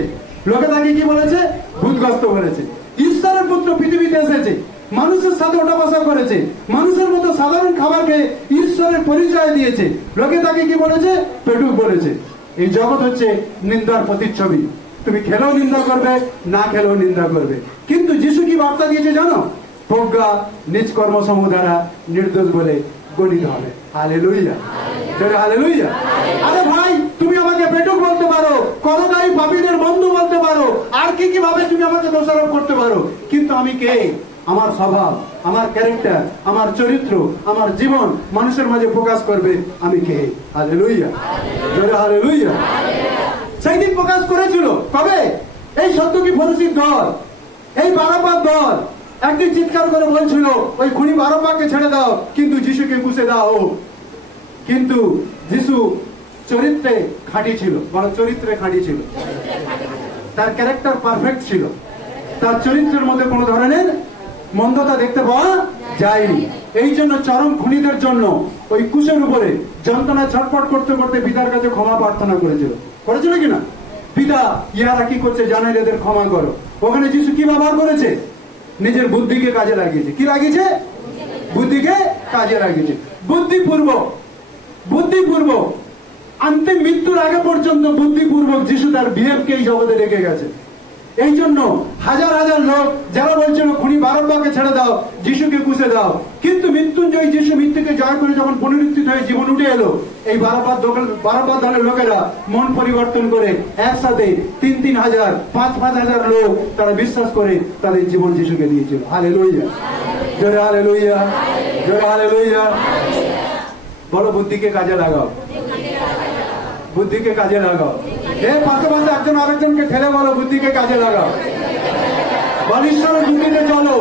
লোকে তাকে কি বলেছে? ভূতগ্রস্ত বলেছে। ঈশ্বরের পুত্র পৃথিবীতে এসেছে, মানুষের সাথে ওঠা বসা করেছে, মানুষের মতো সাধারণ খাবার খেয়ে ঈশ্বরের পরিচয় দিয়েছে। লোকে তাকে কি বলেছে? পেটুক বলেছে। এই জগৎ হচ্ছে নিন্দার প্রতিচ্ছবি। তুমি খেলেও নিন্দা করবে, না খেলেও নিন্দা করবে। কিন্তু যিশু কি বার্তা দিয়েছে জানো? প্রজ্ঞা নিজ কর্মসমূহ দ্বারা নির্দোষ বলে গণিত হবে। Hallelujah, hallelujah. আরে ভাই, তুমি আমাকে পেটুক বলতে পারো, করোনাই পাপীদের বন্ধু বলতে পারো, আর কি কি ভাবে তুমি আমাকে দোষারোপ করতে পারো, কিন্তু আমি কে? আমার স্বভাব, আমার ক্যারেক্টার, আমার চরিত্র, আমার জীবন মানুষের মাঝে প্রকাশ করবে আমি কে। হালেলুয়া, জোরে হালেলুয়া। সেই দিন প্রকাশ করেছিল। কবে? এই সদ্যকি ফরিসির দল, এই বারাব্বার দল একদিন চিৎকার করে বলছিল, ওই খুনি বারাব্বারকে ছেড়ে দাও, কিন্তু যিশুকে পুষে দাও। কিন্তু যিশু চরিত্রে খাঁটি ছিল। বড় চরিত্রে খাঁটি ছিল। তার ক্যারেক্টার পারফেক্ট ছিল। তার চরিত্রের মধ্যে কোন ধরনের মন্দতা দেখতে পাওয়া যায়নি। এই জন্য চরম খুনিদের জন্য ওই কুশের উপরে যন্ত্রণায় ছটফট করতে করতে পিতার কাছে ক্ষমা প্রার্থনা করেছিল। করেছিল কিনা? পিতা, ইহারা কি করছে জানেন, এদের ক্ষমা করো। ওখানে যিশু কি ব্যবহার করেছে? নিজের বুদ্ধিকে কাজে লাগিয়েছে। কি লাগিয়েছে? বুদ্ধিকে কাজে লাগিয়েছে। বুদ্ধিপূর্বক অন্তিম মৃত্যুর আগে পর্যন্ত বুদ্ধিপূর্বক যিশু তার বিহেভকে এই জগতে রেখে গেছে। এই জন্য হাজার হাজার লোক যারা বলছিল খুনি বারাব্বারকে ছেড়ে দাও, যিশুকে পুষে দাও, কিন্তু মৃত্যুঞ্জয় যিশু মৃত্যুকে জয় করে যখন পুনরুত্থিত হয়ে জীবন উঠে এলো, এই বারাব্বার দলের লোকেরা মন পরিবর্তন করে একসাথে 3,000 5,000 লোক তারা বিশ্বাস করে তাদের জীবন যিশুকে দিয়েছিল। হালেলুয়া, জোরে হালেলুয়া, জোরে হালেলুয়া। বলো, বুদ্ধিকে কাজে লাগাও, বুদ্ধিকে কাজে লাগাও। এর পাশে পাশে একজন আরেকজনকে ঠেলে বলো, বুদ্ধিকে কাজে লাগাও। বল, ঈশ্বরের বুদ্ধিতে চলো।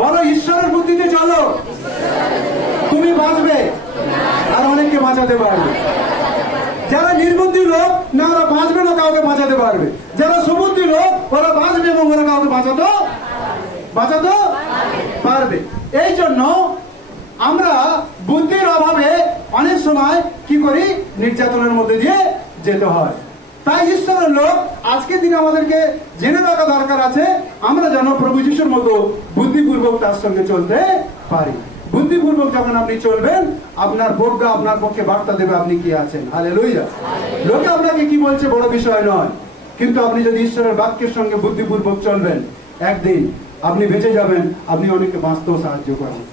বলো, ঈশ্বরের বুদ্ধিতে চলো। তুমি বাঁচবে আর অনেককে বাঁচাতে পারবে। যারা নির্বুদ্ধি লোক না, ওরা বাঁচবে না, কাউকে বাঁচাতে পারবে। যারা সুবুদ্ধি লোক, ওরা বাঁচবে এবং ওরা কাউকে বাঁচাতে পারবে। এই জন্য আমরা বুদ্ধির অভাবে অনেক সময় কি করি? নির্যাতনের মধ্যে দিয়ে যেতে হয়। তাই ঈশ্বরের লোক আজকের দিনে আমাদেরকে জেনে রাখা দরকার আছে, আমরা যেন প্রভু যিশুর মতো বুদ্ধিপূর্বক তার সঙ্গে চলতে পারি। বুদ্ধিপূর্বক যখন আপনি চলবেন, আপনার প্রজ্ঞা আপনার পক্ষে বার্তা দেবে আপনি কি আছেন। হালেলুয়া। লোকে আপনাকে কি বলছে বড় বিষয় নয়, কিন্তু আপনি যদি ঈশ্বরের বাক্যের সঙ্গে বুদ্ধিপূর্বক চলবেন, একদিন আপনি বেঁচে যাবেন, আপনি অনেককে বাঁচতেও সাহায্য করবেন।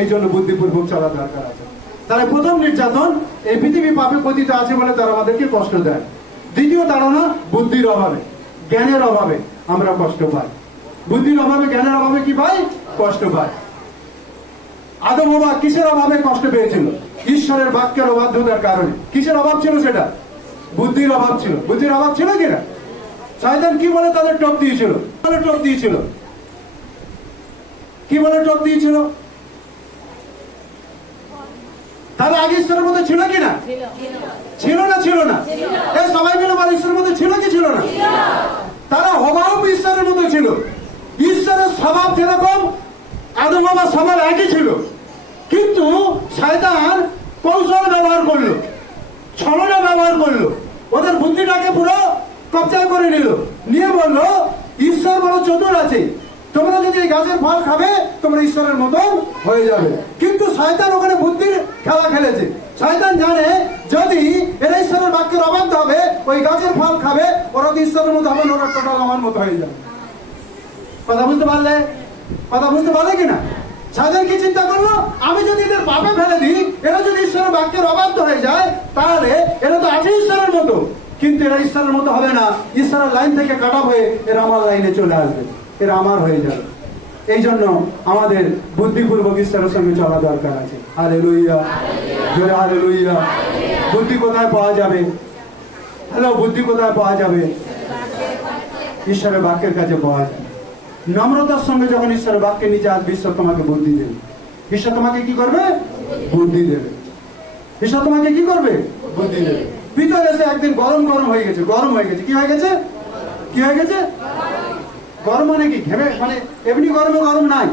এই জন্য বুদ্ধিপূর্বক চলা দরকার আছে। তাহলে প্রথম নির্যাতন, এই পৃথিবী পাপে পতিত আছে বলে তারা আমাদেরকে কষ্ট দেয়। দ্বিতীয় তাড়না, বুদ্ধির অভাবে, জ্ঞানের অভাবে আমরা কষ্ট পাই। বুদ্ধির অভাবে, জ্ঞানের অভাবে কি পাই? কষ্ট পাই। আদম বাবা কিসের অভাবে কষ্ট পেয়েছিল? ঈশ্বরের বাক্যের অবাধ্যতার কারণে। কিসের অভাব ছিল সেটা? বুদ্ধির অভাব ছিল। বুদ্ধির অভাব ছিল কিনা? শয়তান কি বলে তাদের টপ দিয়েছিল? টপ দিয়েছিল কি বলে টপ দিয়েছিল? তাহলে আগে ঈশ্বরের মধ্যে ছিল কিনা? ছিল না? ছিল না? এই সবাই মিলে বলে ঈশ্বরের মধ্যে ছিল কি ছিল না? তারা হবাও ঈশ্বরের মধ্যে ছিল। ঈশ্বরের স্বভাব যেরকম, আদম বাবার স্বভাব একই ছিল, কিন্তু শয়তান কৌশল ব্যবহার করলো, ছলনা ব্যবহার করলো, ওদের বুদ্ধিটাকে পুরো কবজা করে নিল, নিয়ে বললো ঈশ্বর বড় চতুর আছে, তোমরা যদি এই গাছের ফল খাবে তোমরা ঈশ্বরের মতন হয়ে যাবে। কিন্তু শয়তান ওখানে বুদ্ধির খেলা খেলেছে। শয়তান জানে যদি এরা ঈশ্বরের বাক্যের অবাধ্য হবে, ওই গাছের ফল খাবে, ওরা তো ঈশ্বরের মতো হবে, ওরা টোটাল আমার মতো হয়ে যাবে। কথা বুঝতে পারলে? কথা বুঝতে পারলে কিনা? শয়তান কি চিন্তা করলো? আমি যদি এদের পাপে ফেলে দিই, এরা যদি ঈশ্বরের বাক্যের অবাধ্য হয়ে যায়, তাহলে এরা তো আছে ঈশ্বরের মতো, কিন্তু এরা ঈশ্বরের মতো হবে না। ঈশ্বরের লাইন থেকে কাটা হয়ে এরা আমার লাইনে চলে আসবে, এরা আমার হয়ে যাবে। এই জন্য আমাদের বুদ্ধিপূর্বক ঈশ্বরের সঙ্গে চলা দরকার আছে। হালেলুয়া, জোরে হালেলুয়া। বুদ্ধি কোথায় পাওয়া যাবে? হ্যালো, বুদ্ধি কোথায় পাওয়া যাবে? ঈশ্বরের বাক্যের কাছে পাওয়া যাবে। নম্রতার সঙ্গে যখন ঈশ্বরের বাক্যের নিচে আসবে, ঈশ্বর তোমাকে বুদ্ধি দেবে। ঈশ্বর তোমাকে কি করবে? বুদ্ধি দেবে। ঈশ্বর তোমাকে কি করবে? বুদ্ধি দেবে। ভিতরে এসে একদিন গরম হয়ে গেছে, গরম হয়ে গেছে। কি হয়ে গেছে? কি হয়ে গেছে? গরম মানে কি? ঘেমে, মানে এমনি গরম নাই,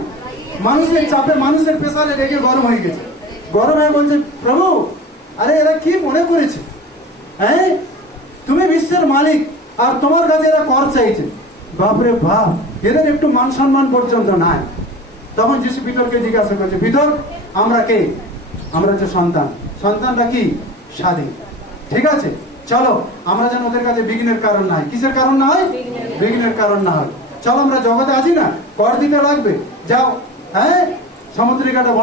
মানুষের চাপে, মানুষের প্রেসারে রেগে গরম হয়ে গেছে। গরম হয়ে বলছে, প্রভু আরে এরা কি মনে করেছে? হ্যাঁ, তুমি বিশ্বের মালিক আর তোমার কাছে এরা কর চাইছে। বাপরে বাপ, এদের একটু মান সম্মান পর্যন্ত নাই। তখন যিশু পিতরকে জিজ্ঞাসা করছে, পিতর আমরা কে? আমরা হচ্ছে সন্তান। সন্তানরা কি? স্বাধীন। ঠিক আছে, চলো আমরা যেন ওদের কাছে বিঘ্নের কারণ না হয়। কিসের কারণ না হয়? বিঘ্নের কারণ না হয়। চলো, আমরা জগতে আছি না, কর দিতে লাগবে, যাও হ্যাঁ সমুদ্রে একটা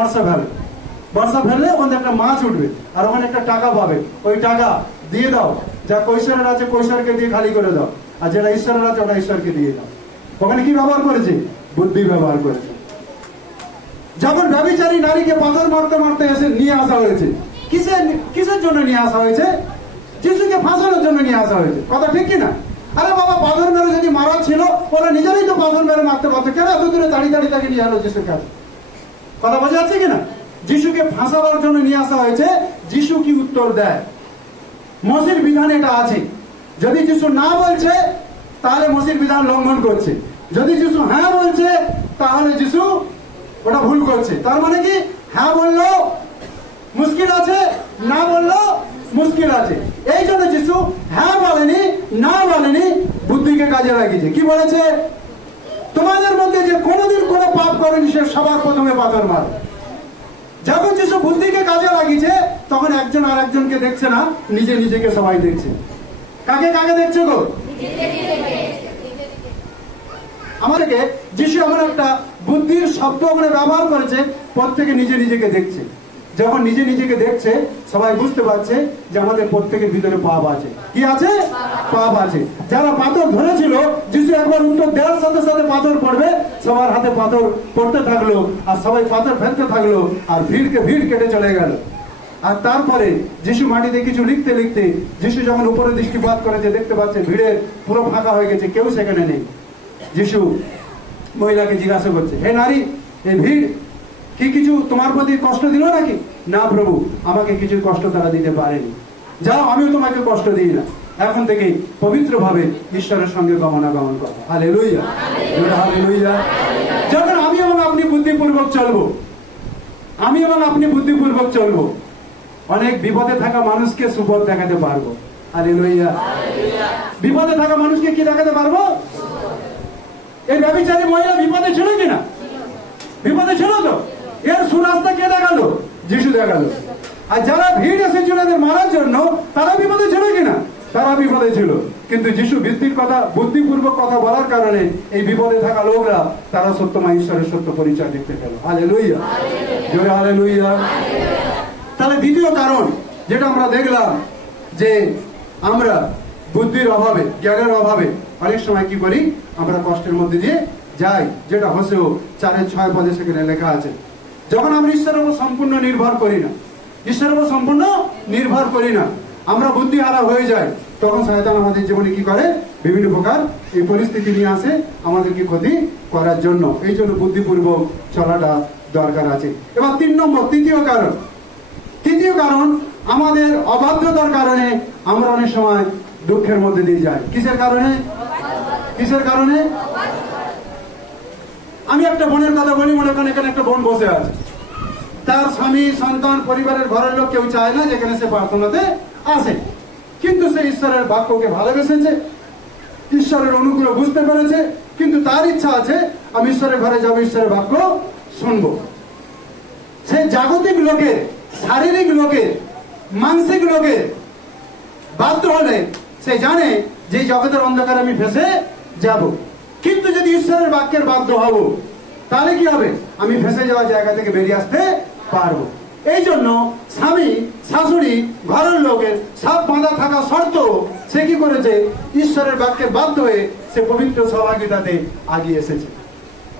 বর্ষা ফেললে ওখানে একটা মাছ উঠবে, আর ওখানে একটা টাকা পাবে, ওই টাকা দিয়ে দাও। যা কৈশোরের আছে কৈশোরকে দিয়ে খালি করে দাও, আর যেটা ঈশ্বরের আছে ওটা ঈশ্বরকে দিয়ে দাও। ওখানে কি ব্যবহার করেছে? বুদ্ধি ব্যবহার করেছে। যখন ব্যভিচারী নারীকে পাথর মারতে মারতে এসে নিয়ে আসা হয়েছে, কিসের জন্য নিয়ে আসা হয়েছে? যিশুকে ফাঁসানোর জন্য নিয়ে আসা হয়েছে। কথা ঠিক কিনা? আরে বাবা, পাথর মেরে যদি মারা ছিল, ওরা নিজেরাই তো পাথর মেরে মারতে পারতো, কেন এত দূরে দাঁড়িয়ে তাকে নিয়ে আলো যিশুর কাছে? কথা বোঝা যাচ্ছে কিনা? যিশুকে ফাঁসাবার জন্য নিয়ে আসা হয়েছে। যিশু কি উত্তর দেয়? মসির বিধান এটা আছে, যদি যিশু না বলছে তাহলে মসির বিধান লঙ্ঘন করছে, যদি যিশু হ্যাঁ বলছে তাহলে যিশু ওটা ভুল করছে। তার মানে কি? হ্যাঁ বললো মুশকিল আছে, না বললো মুশকিল আছে। এই জন্য যিশু হ্যাঁ বলেনি, না বলেনি, বুদ্ধিকে কাজে লাগিয়েছে। কি বলেছে? তোমাদের মধ্যে যে কোনোদিন কোনো পাপ করেনি সে সবার প্রথমে পাথর মারে। যখন যিশু বুদ্ধিকে কাজে লাগিয়েছে, তখন একজন আর একজনকে দেখছে না, নিজেকে সবাই দেখছে। কাকে দেখছে গো? আমাদেরকে যিশু এমন একটা বুদ্ধির শব্দ ওখানে ব্যবহার করেছে, প্রত্যেকে নিজেকে দেখছে। যখন নিজেকে দেখছে, সবাই বুঝতে পারছে যে আমাদের প্রত্যেকের ভিতরে পাপ আছে। কি আছে? পাপ আছে। যারা পাথর ধরেছিল, যিশু একবার উত্তর দেওয়ার সাথে সাথে পাথর পড়বে, সবার হাতে পাথর পড়তে থাকলো, আর সবাই পাথর ফেলতে থাকলো, আর ভিড় কেটে চলে গেল। আর তারপরে যিশু মাটিতে কিছু লিখতে যিশু যখন উপরে দৃষ্টিপাত করেছে, দেখতে পাচ্ছে ভিড়ের পুরো ফাঁকা হয়ে গেছে, কেউ সেখানে নেই। যিশু মহিলাকে জিজ্ঞাসা করছে, হে নারী, এই ভিড় কি কিছু তোমার প্রতি কষ্ট দিল নাকি? না প্রভু, আমাকে কিছু কষ্ট তারা দিতে পারেনি। যাও, আমিও তোমাকে কষ্ট দিই না। এখন থেকে পবিত্র ভাবে ঈশ্বরের সঙ্গে গমনাগমন করো। Hallelujah, hallelujah. যখন আমি এবং আপনি বুদ্ধিপূর্বক চলবো, অনেক বিপদে থাকা মানুষকে সুপথ দেখাতে পারবো। হালেলুয়া। বিপদে থাকা মানুষকে কি দেখাতে পারবো? এই ব্যভিচারী মহিলা বিপদে ছিল কিনা? বিপদে ছিল তো, এর সুরাস্তা কে দেখালো? যিশু দেখালো। আর যারা ভিড় এসেছিল এদের মারার জন্য, তারা বিপদে ছিল কিনা? তারা বিপদে ছিল। কিন্তু যিশু বুদ্ধিপূর্বক কথা বলার কারণে এই বিপদে থাকা লোকরা তারা সত্যময় ঈশ্বরের সত্য পরিচয় দেখতে পেল। হালেলুয়া, জোরে হালেলুয়া। তাহলে দ্বিতীয় কারণ যেটা আমরা দেখলাম, যে আমরা বুদ্ধির অভাবে, জ্ঞানের অভাবে অনেক সময় কি করি? আমরা কষ্টের মধ্যে দিয়ে যাই, যেটা হোসেও 4:6 পদে সেখানে লেখা আছে। যখন আমরা ঈশ্বরের উপর সম্পূর্ণ নির্ভর করি না, ঈশ্বরের উপর সম্পূর্ণ নির্ভর করি না, আমরা বুদ্ধিহারা হয়ে যাই, তখন শয়তান আমাদের জীবনে কি করে? বিভিন্ন প্রকার এই পরিস্থিতি নিয়ে আসে আমাদেরকে ক্ষতি করার জন্য। এই জন্য বুদ্ধিপূর্বক চলাটা দরকার আছে। এবার তৃতীয় কারণ আমাদের অবাধ্যতার কারণে আমরা অনেক সময় দুঃখের মধ্যে দিয়ে যাই। কিসের কারণে? আমি একটা বোনের কথা বলি। মনে করেন এখানে একটা বোন বসে আছে, তার স্বামী, সন্তান, পরিবারের ঘরের লোক কেউ চায় না যেখানে সে প্রার্থনাতে আসে, কিন্তু সে ঈশ্বরের বাক্যকে ভালোবেসেছে, ঈশ্বরের অনুগ্রহ বুঝতে পেরেছে, কিন্তু তার ইচ্ছা আছে আমি ঈশ্বরের ঘরে যাবো, ঈশ্বরের বাক্য শুনবো। সে জাগতিক লোকের, শারীরিক লোকের, মানসিক লোকের বাধ্য হলে সে জানে যে জগতের অন্ধকারে আমি ফেসে যাব। কিন্তু যদি ঈশ্বরের বাক্যের বাধ্য হব, তাহলে কি হবে? আমি ফেসে যাওয়া জায়গা থেকে বেরিয়ে আসতে পারবো। এই জন্য স্বামী, শাশুড়ি, ঘরের লোকের সব বাঁধা থাকা সত্ত্বেও সে কি করেছে? ঈশ্বরের বাক্যে বাধ্য হয়ে সে পবিত্র সহভাগিতাতে আগিয়ে এসেছে।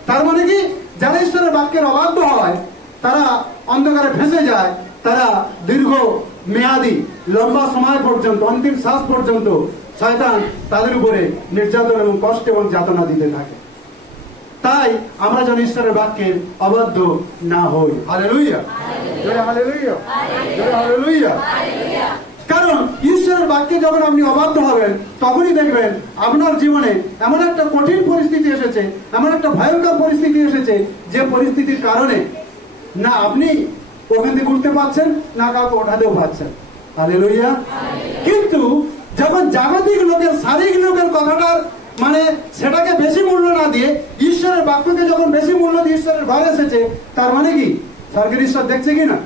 তার মানে কি? যারা ঈশ্বরের বাক্যের অবাধ্য হয় তারা অন্ধকারে ফেসে যায়, তারা দীর্ঘ মেয়াদী, লম্বা সময় পর্যন্ত, অন্তিম শ্বাস পর্যন্ত শয়তান তাদের উপরে নির্যাতন এবং কষ্ট এবং যাতনা দিতে থাকে। তাই আমরা যেন ঈশ্বরের বাক্যের অবাধ্য না হই। হালেলুয়া, জয় হালেলুয়া, জয় হালেলুয়া। কারণ ঈশ্বরের বাক্যে যখন আপনি অবাধ্য হবেন, তখনই দেখবেন আপনার জীবনে এমন একটা কঠিন পরিস্থিতি এসেছে, এমন একটা ভয়ঙ্কর পরিস্থিতি এসেছে, যে পরিস্থিতির কারণে না আপনি ওখান থেকে উঠতে পারছেন, না কাউকে ওঠাতেও পারছেন। হালেলুয়া। কিন্তু যখন জাগতিক লোকের, শারীরিক লোকের কথাটার মানে সেটাকে বেশি মূল্য না দিয়ে ঈশ্বরের বাক্যকে যখন বেশি মূল্য দিয়ে ঈশ্বরের ঘরে এসেছে, তার মানে কি? স্বর্গের ঈশ্বর দেখছে কি না?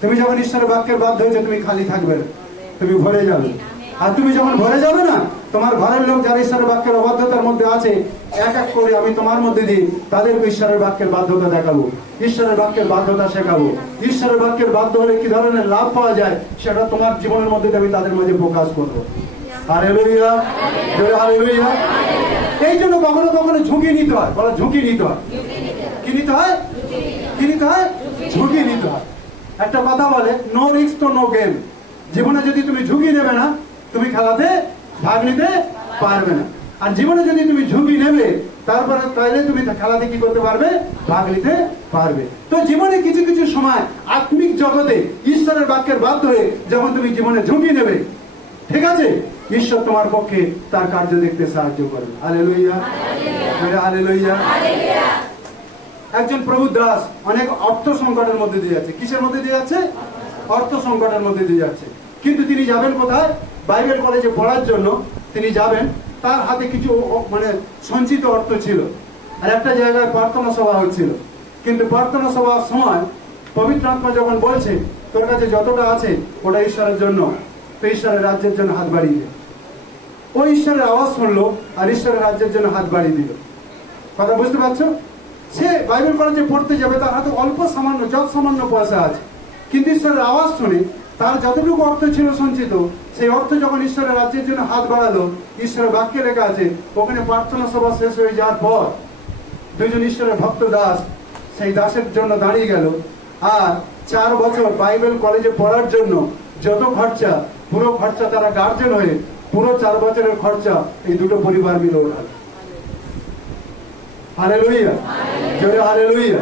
তুমি যখন ঈশ্বরের বাক্যের বাধ্য হয়েছে, তুমি খালি থাকবে না, তুমি ভরে যাবে। আর তুমি যখন ভরে যাবে না, তোমার ঘরের লোক যারা ঈশ্বরের বাক্যের অবাধ্যতার মধ্যে আছে, এক এক করে আমি তোমার মধ্যে দিয়ে তাদেরকে ঈশ্বরের বাক্যের বাধ্যতা দেখাবো, ঈশ্বরের বাক্যের বাধ্যতা শেখাবো। ঈশ্বরের বাক্যের বাধ্য হলে কি ধরনের লাভ পাওয়া যায়, সেটা তোমার জীবনের মধ্যে আমি তাদের মাঝে প্রকাশ করবো। হালেলুয়া, জয় হালেলুয়া। এই জন্য কখনো কখনো ঝুঁকি নিতে হয়। বলো, ঝুঁকি নিতে হয়। কি নিতে হয়? ঝুঁকি নিতে হয়। একটা কথা বলে, নো রিস্ক তো নো গেম। জীবনে যদি তুমি ঝুঁকি নেবে না, তুমি খেলাতে ভাগ নিতে পারবে না। আর জীবনে যদি তুমি ঝুঁকি নেবে, তারপরে তাইলে তুমি খেলাতে কি করতে পারবে? ভাগ নিতে পারবে। তো জীবনে কিছু কিছু সময় আত্মিক জগতে ঈশ্বরের বাক্যের বাধ্য হয়ে যখন তুমি জীবনে ঝুঁকি নেবে, ঠিক আছে, ঈশ্বর তোমার পক্ষে তার কার্য দেখতে সাহায্য করবে। Hallelujah, hallelujah. একজন প্রভু দাস অনেক অর্থ সংকটের মধ্যে দিয়ে যাচ্ছে। কিসের মধ্যে দিয়ে যাচ্ছে? অর্থ সংকটের মধ্যে দিয়ে যাচ্ছে। কিন্তু তিনি যাবেন কোথায়? বাইবেল কলেজে পড়ার জন্য তিনি যাবেন। তার হাতে কিছু মানে সঞ্চিত অর্থ ছিল, আর একটা জায়গায় প্রার্থনা সভা হচ্ছিল। কিন্তু প্রার্থনা সভার সময় পবিত্র আত্মা যখন বলছে তোর কাছে যতটা আছে ওটা ঈশ্বরের জন্য, তো ঈশ্বরের রাজ্যের জন্য হাত বাড়িয়ে দিল। ও ঈশ্বরের আওয়াজ শুনলো আর ঈশ্বরের রাজ্যের জন্য হাত বাড়িয়ে দিল। কথা বুঝতে পারছো? সে বাইবেল কলেজে পড়তে যাবে, তার হাতে অল্প সামান্য, যত সামান্য পয়সা আছে, কিন্তু ঈশ্বরের আওয়াজ শুনে তার যতটুকু অর্থ ছিল সঞ্চিত, সেই অর্থ যখন ঈশ্বরের রাজ্যের জন্য হাত বাড়ালো, ঈশ্বরের বাক্যে লেখা আছে ওখানে প্রার্থনা সভা শেষ হয়ে যাওয়ার পর দুজন ঈশ্বরের ভক্ত দাস সেই দাসের জন্য দাঁড়িয়ে গেল, আর 4 বছর বাইবেল কলেজে পড়ার জন্য যত খরচা, পুরো খরচা তারা গার্জেন হয়ে পুরো 4 বছরের খরচা এই দুটো পরিবার মিলে ওঠাল। হালেলুয়া, জয় হালেলুয়া।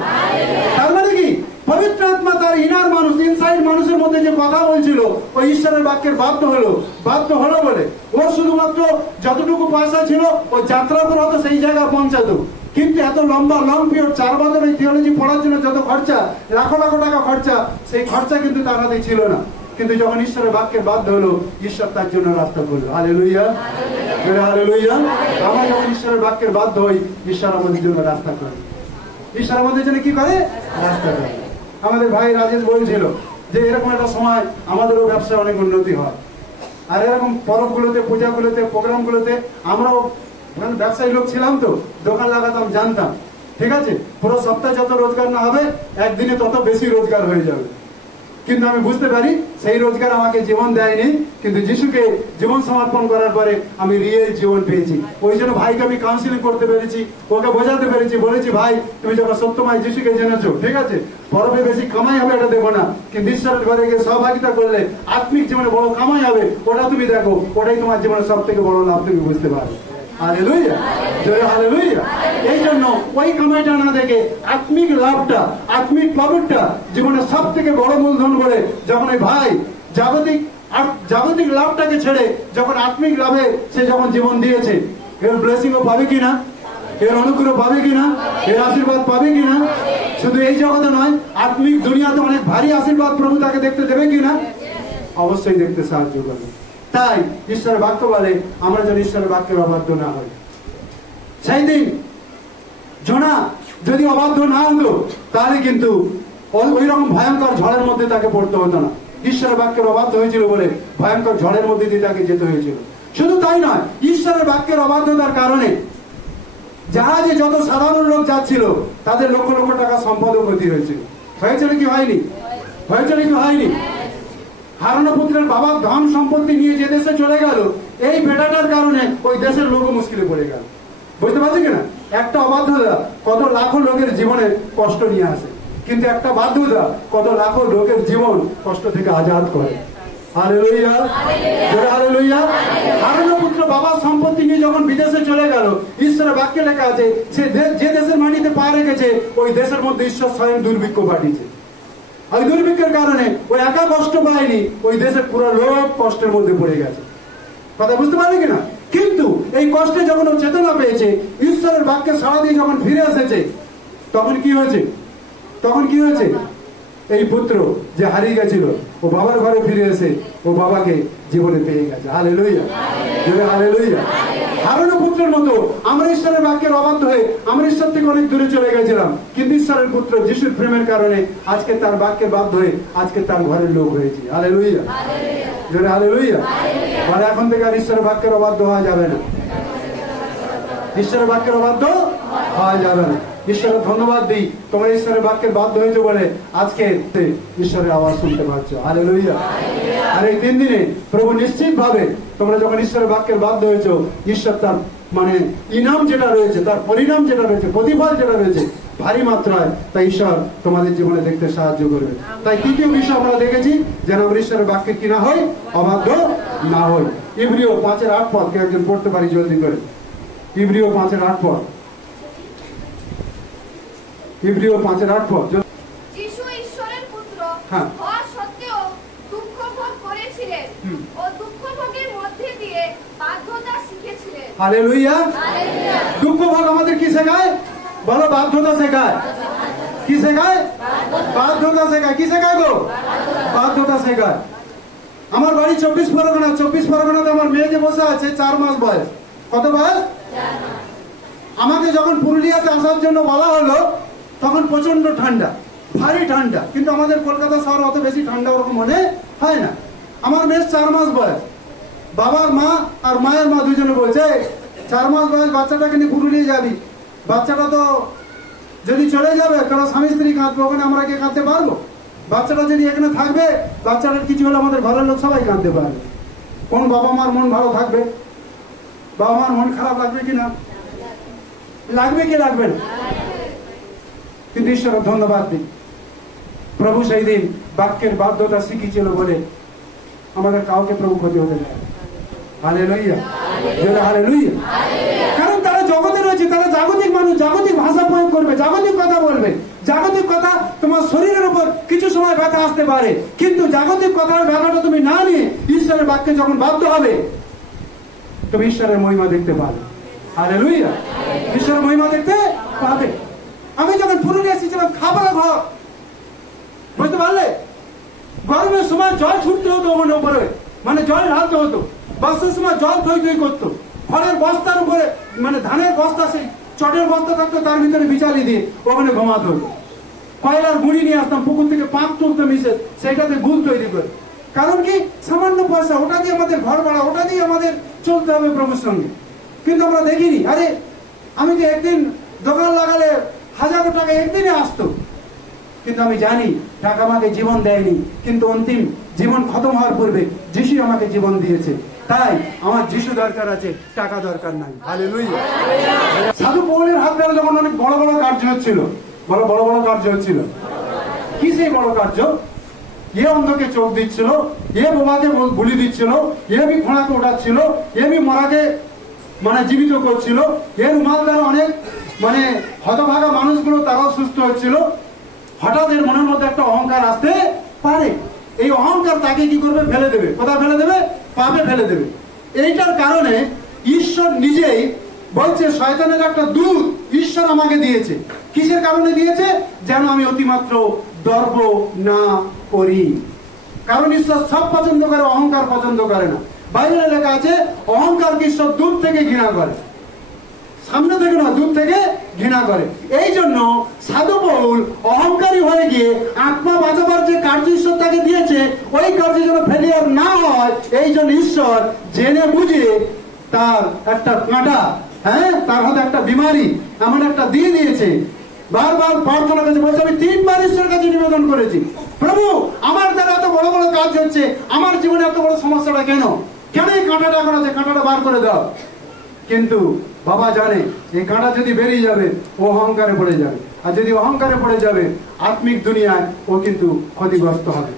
তার মানে কি? পবিত্র আত্মা তার ইনার মানুষ, ইনসাইড মানুষের মধ্যে যে কথা বলছিল, ওই ঈশ্বরের বাক্যের বাধ্য হলো বলে ওর শুধুমাত্র যতটুকু পয়সা ছিল ওই যাত্রা করে হতো সেই জায়গায় পৌঁছাতো। কিন্তু এত লং পিরিয়ড 4 বছর এই থিওলজি পড়ার জন্য যত খরচা, লাখ লাখ টাকা খরচা, সেই খরচা কিন্তু তার হাতে ছিল না। কিন্তু যখন ঈশ্বরের বাক্যের বাধ্য হলো, ঈশ্বর তার জন্য রাস্তা করলো। Hallelujah, hallelujah. আমরা যখন ঈশ্বরের বাক্যের বাধ্য হই, ঈশ্বর আমাদের জন্য রাস্তা করে। ঈশ্বর আমাদের জন্য কি করে? রাস্তা করে। আমাদের ভাই রাজেশ বলছিল যে এরকম একটা সময় আমাদেরও ব্যবসায় অনেক উন্নতি হয়, আর এরকম পরবগুলোতে, পূজাগুলোতে, প্রোগ্রামগুলোতে আমরাও ব্যবসায়ী লোক ছিলাম, তো দোকান লাগাতাম, জানতাম, ঠিক আছে, পুরো সপ্তাহে যত রোজগার না হবে একদিনে তত বেশি রোজগার হয়ে যাবে। কিন্তু আমি বুঝতে পারি সেই রোজগার আমাকে জীবন দেয়নি, কিন্তু যিশুকে জীবন সমর্পণ করার পরে আমি রিয়েল জীবন পেয়েছি। ওই জন্য ভাইকে আমি কাউন্সিলিং করতে পেরেছি, ওকে বোঝাতে পেরেছি, বলেছি ভাই তুমি যখন সত্যময় যিশুকে জেনেছো, ঠিক আছে, পরবে বেশি কামাই হবে এটা দেখো না, কিন্তু ঈশ্বরের ঘরে গিয়ে সহভাগিতা করলে আত্মিক জীবনে বড় কামাই হবে, ওটা তুমি দেখো, ওটাই তোমার জীবনে সব থেকে বড় লাভ, তুমি বুঝতে পারো। হালেলুয়া, জয় হালেলুয়া। এই জন্য ওই কামাইটা না দেখে আত্মিক লাভটা, আত্মিক প্রফিটটা জীবনের সব থেকে বড় মূলধন বলে যখন এই ভাই জাগতিক লাভটাকে ছেড়ে যখন আত্মিক লাভে সে যখন জীবন দিয়েছে, এর ব্লেসিংও পাবে কিনা, এর অনুগ্রহ পাবে কিনা, এর আশীর্বাদ পাবে কিনা? শুধু এই জগতে নয়, আত্মিক দুনিয়াতে অনেক ভারী আশীর্বাদ প্রভু তাকে দেখতে দেবে কিনা? অবশ্যই দেখতে সাহায্য করবে। তাই ঈশ্বরের বাক্য বলে আমরা যেন ঈশ্বরের বাক্যের অবাধ্য না হই। সেই দিন জোনা যদি অবাধ্য না হতো তাহলে কিন্তু ওই রকম ভয়ঙ্কর ঝড়ের মধ্যে তাকে পড়তে হতো না। ঈশ্বরের বাক্যের অবাধ্য হয়েছিল বলে ভয়ঙ্কর ঝড়ের মধ্যে দিয়ে তাকে যেতে হয়েছিল। শুধু তাই নয়, ঈশ্বরের বাক্যের অবাধ্যতার কারণে জাহাজে যত সাধারণ লোক যাচ্ছিল তাদের লক্ষ লক্ষ টাকা সম্পদও ক্ষতি হয়েছিল। হয়েছিল কি হয়নি? হয়েছিল কি হয়নি? হারানো পুত্রের বাবার ধন সম্পত্তি নিয়ে যে দেশে চলে গেল, এই বেটাটার কারণে ওই দেশের লোকও মুশকিলে পড়ে গেল। বুঝতে পারছি কিনা? একটা অবাধ্যতা কত লাখো লোকের জীবনে কষ্ট নিয়ে আসে, কিন্তু একটা বাধ্যতা কত লাখো লোকের জীবন কষ্ট থেকে আজাদ করে। Hallelujah, hallelujah. হারানো পুত্র বাবার সম্পত্তি নিয়ে যখন বিদেশে চলে গেল, ঈশ্বরের বাক্যে লেখা আছে সে যে দেশের মাটিতে পা রেখেছে ওই দেশের মধ্যে ঈশ্বর স্বয়ং দুর্ভিক্ষ পাঠিয়েছে। ওই দুর্ভিক্ষের কারণে ওই একা কষ্ট পায়নি, ওই দেশের পুরো লোক কষ্টের মধ্যে পড়ে গেছে। কথা বুঝতে পারলি কিনা? কিন্তু এই কষ্টে যখন ও চেতনা পেয়েছে, ঈশ্বরের বাক্যে সাড়া দিয়ে যখন ফিরে এসেছে, তখন কি হয়েছে? তখন কি হয়েছে? এই পুত্র যে হারিয়ে গেছিল ও বাবার ঘরে ফিরে এসে ও বাবাকে জীবনে পেয়ে গেছে। Hallelujah, hallelujah. হারানো পুত্রের মতো আমরা ঈশ্বরের বাক্যের অবাধ্য হয়ে আমরা ঈশ্বর থেকে অনেক দূরে চলে গেছিলাম, কিন্তু ঈশ্বরের পুত্র যিশুর প্রেমের কারণে আজকে তার বাক্যের বাধ্য হয়ে আজকে তার ঘরের লোক হয়েছি। Hallelujah, hallelujah. আর এখন থেকে আর ঈশ্বরের বাক্যের অবাধ্য হওয়া যাবে না, ঈশ্বরের বাক্যের অবাধ্য হওয়া যাবে না। ঈশ্বরের ধন্যবাদ দিই, তোমরা ঈশ্বরের বাক্যের বাধ্য হয়েছো বলে আজকে ঈশ্বরের আওয়াজ শুনতে পাচ্ছ। হালেলুয়া। আর এই 3 দিনে প্রভু নিশ্চিত ভাবে তোমরা যখন ঈশ্বরের বাক্যের বাধ্য হয়েছো, ঈশ্বর তার মানে ইনাম যেটা রয়েছে, তার পরিণাম যেটা রয়েছে, প্রতিফল যেটা রয়েছে ভারী মাত্রায়, তাই ঈশ্বর তোমাদের জীবনে দেখতে সাহায্য করবে। তাই তৃতীয় বিষয় আমরা দেখেছি যেন আমরা ঈশ্বরের বাক্যে কি না হই, অবাধ্য না হই। ইব্রিয় 5:8 পদ কেউ একজন পড়তে পারি জলদি করে? ইব্রিয় 5:8 পদ, ইব্রিয় 5:8 পদ। যিশু ঈশ্বরের পুত্র হ্যাঁ। হওয়া সত্ত্বেও দুঃখ ভোগ করেছিলেন ও দুঃখ ভোগের মধ্যে দিয়ে বাধ্যতা শিখেছিলেন। হালেলুয়া। দুঃখ ভোগ আমাদের কি শেখায়? বলো, বাধ্যতা শেখায়। কি শেখায়? বাধ্যতা শেখায়। কি শেখায় গো? বাধ্যতা শেখায়। আমার বাড়ি 24 পরগনা। 24 পরগনাতে আমার মেয়ে যে বসে আছে 4 মাস বয়স। কত বয়স? আমাকে যখন পুরুলিয়াতে আসার জন্য বলা হলো তখন প্রচন্ড ঠান্ডা, ভারী ঠান্ডা, কিন্তু আমাদের কলকাতা শহর অত বেশি ঠান্ডা ওরকম মনে হয় না। আমার মেয়ে 4 মাস বয়স। বাবার মা আর মায়ের মা দুজনে বলছে 4 মাস বয়স বাচ্চাটাকে নিয়ে পুরুলিয়া যাবি, বাচ্চাটা তো যদি চলে যাবে কারণ স্বামী স্ত্রী কাঁদবে, ওখানে আমরা কে কাঁদতে পারবো? বাচ্চাটা যদি এখানে থাকবে, বাচ্চাটার কিছু হলে আমাদের ঘরের লোক সবাই কাঁদতে পারবে। কোন বাবা মার মন ভালো থাকবে? বাবা মার মন খারাপ লাগবে কিনা? লাগবে কি লাগবে না? কিন্তু ঈশ্বরের ধন্যবাদ দিই, প্রভু সেই দিন বাক্যের বাধ্যতা শিখিয়েছিল বলে আমাদের কাউকে প্রভু ক্ষতি হতে দেয়। Hallelujah, hallelujah. কারণ তারা জগতে রয়েছে, তারা জাগতিক মানুষ, জাগতিক ভাষা প্রয়োগ করবে, জাগতিক কথা বলবে। জাগতিক কথা তোমার শরীরের উপর কিছু সময় ব্যথা আসতে পারে, কিন্তু জাগতিক কথার ব্যথাটা তুমি না নিয়ে ঈশ্বরের বাক্যে যখন বাধ্য হবে তুমি ঈশ্বরের মহিমা দেখতে পাবে। হালেলুয়া, ঈশ্বরের মহিমা দেখতে পাবে। আমি যখন পুরুলিয়া এসেছিলাম খাবার ঘর, বুঝতে পারলে, গরমের সময় জল ছুটতে হতো ওখানে উপরে, মানে জল ঢালতে হতো। বর্ষার সময় জল থই থই করতো। ঘরের বস্তার উপরে মানে ধানের বস্তা সেই চটের বস্তা থাকতো তার ভিতরে বিচালি দিয়ে ওখানে ঘুমাতে হতো। কয়লার গুঁড়ি নিয়ে আসতাম পুকুর থেকে, পাক তুলতে মিশে সেটাতে গুল তৈরি করে। কারণ কি? সামান্য পয়সা, ওটা দিয়ে আমাদের ঘর ভাড়া, ওটা দিয়ে আমাদের চলতে হবে প্রভুর সঙ্গে। কিন্তু আমরা দেখিনি, আরে আমি যে একদিন দোকান লাগালে হাজারো টাকা একদিনে আসতো। কিন্তু আমি জানি টাকা আমাকে জীবন দেয়নি, কিন্তু অন্তিম জীবন খতম হওয়ার পূর্বে যিশু আমাকে জীবন দিয়েছে। তাই আমার যিশু দরকার আছে, টাকা দরকার নাই। হালেলুয়া। সাধু পৌলের হাত ধরে যখন অনেক বড় বড় কার্য হচ্ছিল, বড় বড় কার্য হচ্ছিল। কি সেই বড় কার্য? এ অন্ধকে চোখ দিচ্ছিল, এ বোমাকে বলি দিচ্ছিল, এ বি ঘোড়াকে ওঠাচ্ছিল, এ বি মরাকে জীবিত করছিল, এর রুমাল দ্বারা অনেক হতভাগা মানুষগুলো তারাও সুস্থ হচ্ছিল। হঠাৎ এর মনের মধ্যে একটা অহংকার আসতে পারে। এই অহংকার তাকে কি করবে? ফেলে দেবে। কোথায় ফেলে দেবে? পাপে ফেলে দেবে। এইটার কারণে ঈশ্বর নিজেই বলছে, শয়তানের একটা দূত ঈশ্বর আমাকে দিয়েছে। কিসের কারণে দিয়েছে? যেন আমি অতিমাত্র দর্প না করি। কারণ ঈশ্বর সব পছন্দ করে, অহংকার পছন্দ করে না। বাইবেলে লেখা আছে অহংকারকে ঈশ্বর দূর থেকে ঘৃণা করে, সামনে থেকে না, দূর থেকে ঘৃণা করে। এই জন্য সাধু পৌল অহংকারী হয়ে গিয়ে আত্মা বাঁচাবার যে কার্য ঈশ্বর তাকে দিয়েছে, ওই কার্য যেন ফেলিয়ার না হয়, এই জন্য ঈশ্বর জেনে বুঝে তার একটা কাঁটা, তার হাতে একটা বিমারি এমন একটা দিয়ে দিয়েছে। বারবার প্রার্থনা করেছে, বলছে আমি 3 বার ঈশ্বরের কাছে নিবেদন করেছি, প্রভু আমার দ্বারা এত বড় বড় কাজ হচ্ছে, আমার জীবনে এত বড় সমস্যাটা কেন এই কাঁটাটা এখন আছে, কাঁটাটা বার করে দাও। কিন্তু বাবা জানে এই কাঁটা যদি বেরিয়ে যাবে ও অহংকারে পড়ে যাবে, আর যদি অহংকারে পড়ে যাবে আত্মিক দুনিয়ায় ও কিন্তু ক্ষতিগ্রস্ত হবে।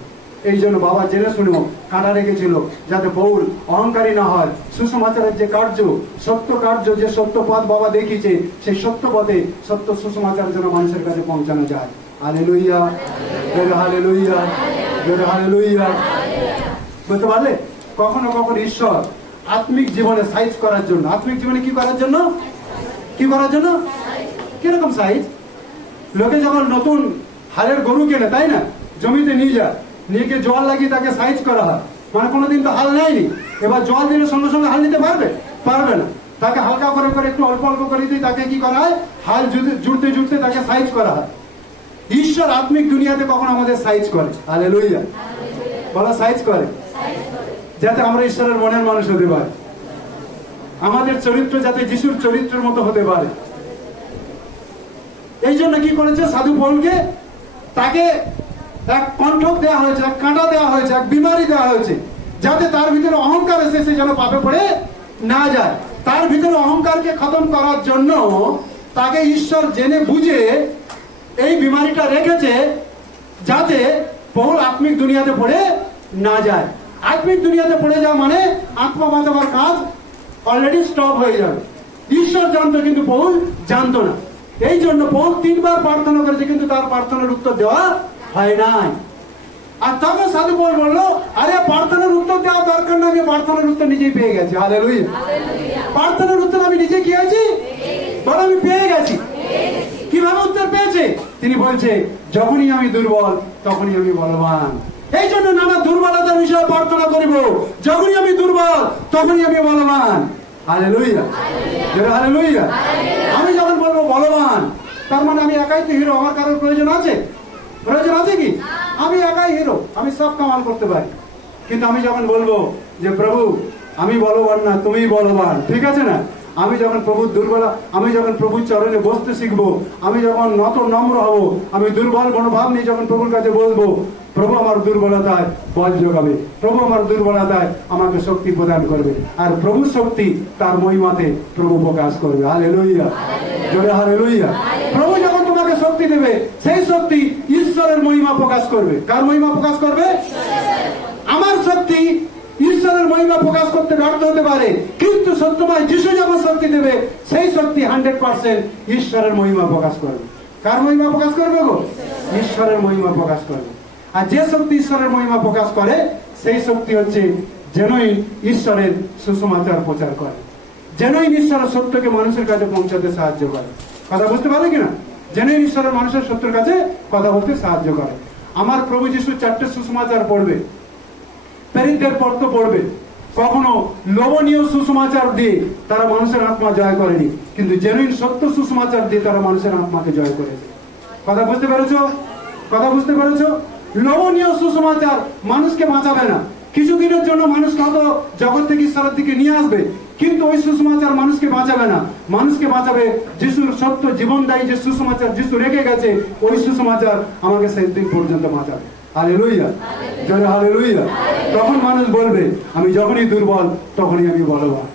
এই জন্য বাবা জেনে শুনেও কাঁটা রেখেছিল, যাতে পৌল অহংকারী না হয়। সুসমাচারের যে কার্য, সত্য কার্য, যে সত্য পথ বাবা দেখিয়েছে, সেই সত্য পথে সত্য সুসমাচার যেন মানুষের কাছে পৌঁছানো যায়। Hallelujah, hallelujah, hallelujah. বুঝতে পারলে? কখনো কখনো ঈশ্বর আত্মিক জীবনে সাইজ করার জন্য, আত্মিক জীবনে কি করার জন্য, কি করার জন্য? কিরকম সাইজ? লোকে যখন নতুন হালের গরু কেনে, তাই না, জমিতে নিয়ে যায়, নিয়ে গিয়ে জল লাগিয়ে তাকে সাইজ করা হয়। কোনোদিন তো হাল নেয়নি, এবার জল দিলে সঙ্গে সঙ্গে হাল নিতে পারবে? পারবে না। তাকে হালকা করে করে একটু অল্প অল্প করে দিয়ে তাকে কি করা হয়? হাল জুড়তে জুড়তে তাকে সাইজ করা হয়। ঈশ্বর আত্মিক দুনিয়াতে কখন আমাদের সাইজ করে। হালেলুয়া, বলা সাইজ করে, যাতে আমরা ঈশ্বরের মনের মানুষ হতে পারি, আমাদের চরিত্র যাতে যিশুর চরিত্রের মতো হতে পারে। এই জন্য কি করেছে সাধু পৌলকে? তাকে এক কণ্ঠক দেওয়া হয়েছে, এক কাঁটা দেওয়া হয়েছে, এক বিমারি দেওয়া হয়েছে, যাতে তার ভিতরে অহংকার এসে সে যেন পাপে পড়ে না যায়। তার ভিতরে অহংকারকে খতম করার জন্য তাকে ঈশ্বর জেনে বুঝে এই বিমারিটা রেখেছে, যাতে পৌল আত্মিক দুনিয়াতে পড়ে না যায়। আত্মিক দুনিয়াতে পড়ে যাওয়া মানে আত্মা বাঁচাবার কাজ অলরেডি স্টপ হয়ে যাবে। ঈশ্বর জানতো, কিন্তু পৌল জানতো না। এই জন্য পৌল 3 বার প্রার্থনা করেছে, কিন্তু তার প্রার্থনার উত্তর দেওয়া হয় নাই। আর তখন সাধু পৌল বললো, আরে প্রার্থনার উত্তর দেওয়া দরকার না, আমি প্রার্থনার উত্তর নিজেই পেয়ে গেছি। হালেলুয়া। প্রার্থনার উত্তর আমি নিজে কি আছি? বলো, আমি পেয়ে গেছি। কিভাবে উত্তর পেয়েছে? তিনি বলছে, যখনই আমি দুর্বল তখনই আমি বলবান। এই জন্য আমার দুর্বলতার বিষয়ে প্রার্থনা করিব, যখনই আমি দুর্বল তখনই আমি বলবান। Hallelujah, hallelujah. আমি যখন বলবো বলবান, তার মানে আমি একাই তো হিরো, আমার কারোর প্রয়োজন আছে? প্রয়োজন আছে কি? আমি একাই হিরো, আমি সব কামাল করতে পারি। কিন্তু আমি যখন বলবো যে প্রভু আমি বলবান না, তুমি বলবান, ঠিক আছে না? আমি যখন প্রভুর দুর্বলা, আমি যখন প্রভুর চরণে বসতে শিখবো, আমি যখন নত নম্র হব, আমি দুর্বল মনোভাব নিয়ে যখন প্রভুর কাছে বলবো, প্রভু আমার দুর্বলতায় বল যোগাবে, প্রভু আমার দুর্বলতায় আমাকে শক্তি প্রদান করবে, আর প্রভুর শক্তি তার মহিমাতে প্রভু প্রকাশ করবে। হালেলুয়া, জোরে হালেলুয়া। প্রভু যখন তোমাকে শক্তি দেবে, সেই শক্তি ঈশ্বরের মহিমা প্রকাশ করবে। কার মহিমা প্রকাশ করবে? আমার শক্তি ঈশ্বরের মহিমা প্রকাশ করতে ব্যর্থ হতে পারে, কিন্তু সত্যময় যিশু যখন শক্তি দেবে, সেই শক্তি 100% ঈশ্বরের মহিমা প্রকাশ করবে। কার মহিমা প্রকাশ করবে গো? ঈশ্বরের মহিমা প্রকাশ করবে। আর যে শক্তি ঈশ্বরের মহিমা প্রকাশ করে, সেই শক্তি হচ্ছে যেনই ঈশ্বরের সুসমাচার প্রচার করে, যেনই ঈশ্বরের সত্যকে মানুষের কাছে পৌঁছাতে সাহায্য করে। কথা বুঝতে পারলে কিনা? যেনই ঈশ্বরের মানুষের সত্যের কাছে কথা বলতে সাহায্য করে। আমার প্রভু যিশু 4টে সুসমাচার পড়বে, প্রেরিতদের পত্র পড়বে, কখনো লোভনীয় সুসমাচার দিয়ে তারা মানুষের আত্মা জয় করেনি, কিন্তু জেনুইন সত্য সুসমাচার দিয়ে তারা মানুষের আত্মাকে জয় করেছে। কথা বুঝতে পেরেছো? কথা বুঝতে পেরেছো? লোভনীয় সুসমাচার মানুষকে বাঁচাবে না। কিছু দিনের জন্য মানুষকে হয়তো জগৎ থেকে ঈশ্বরের দিকে নিয়ে আসবে, কিন্তু ওই সুসমাচার মানুষকে বাঁচাবে না। মানুষকে বাঁচাবে যিশুর সত্য জীবনদায়ী যে সুসমাচার যিশু রেখে গেছে, ওই সুসমাচার আমাকে সেই দিন পর্যন্ত বাঁচাবে। হালেলুয়া, জোরে হালেলুয়া। তখন মানুষ বলবে আমি যখনই দুর্বল তখনই আমি বলবান।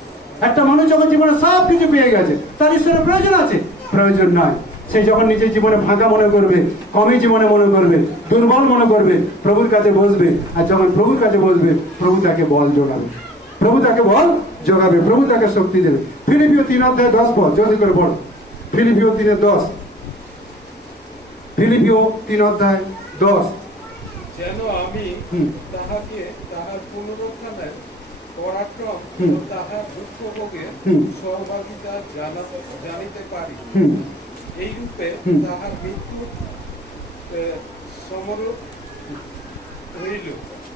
একটা মানুষ যখন জীবনে সব কিছু পেয়ে গেছে, তার ঈশ্বরের প্রয়োজন আছে? প্রয়োজন নয়। সে যখন নিজের জীবনে ফাঁকা মনে করবে, কমই জীবনে মনে করবে, দুর্বল মনে করবে, প্রভুর কাছে বসবে। আর যখন প্রভুর কাছে বসবে, প্রভু তাকে বল যোগাবে, প্রভু তাকে বল যোগাবে, প্রভু তাকে শক্তি দেবে। ফিলিপিও 3:10 পদ জলদি করে পড়ো। ফিলিপিও 3:10। ফিলিপিও 3:10। যেন আমি তাহাকে তাহার পুনরুত্থানের পরাক্রম ও তাহার দুঃখ ভোগে সহভাগিতা জানিতে পারি, এই রূপে তাহার মৃত্যু সমরূপ হইল।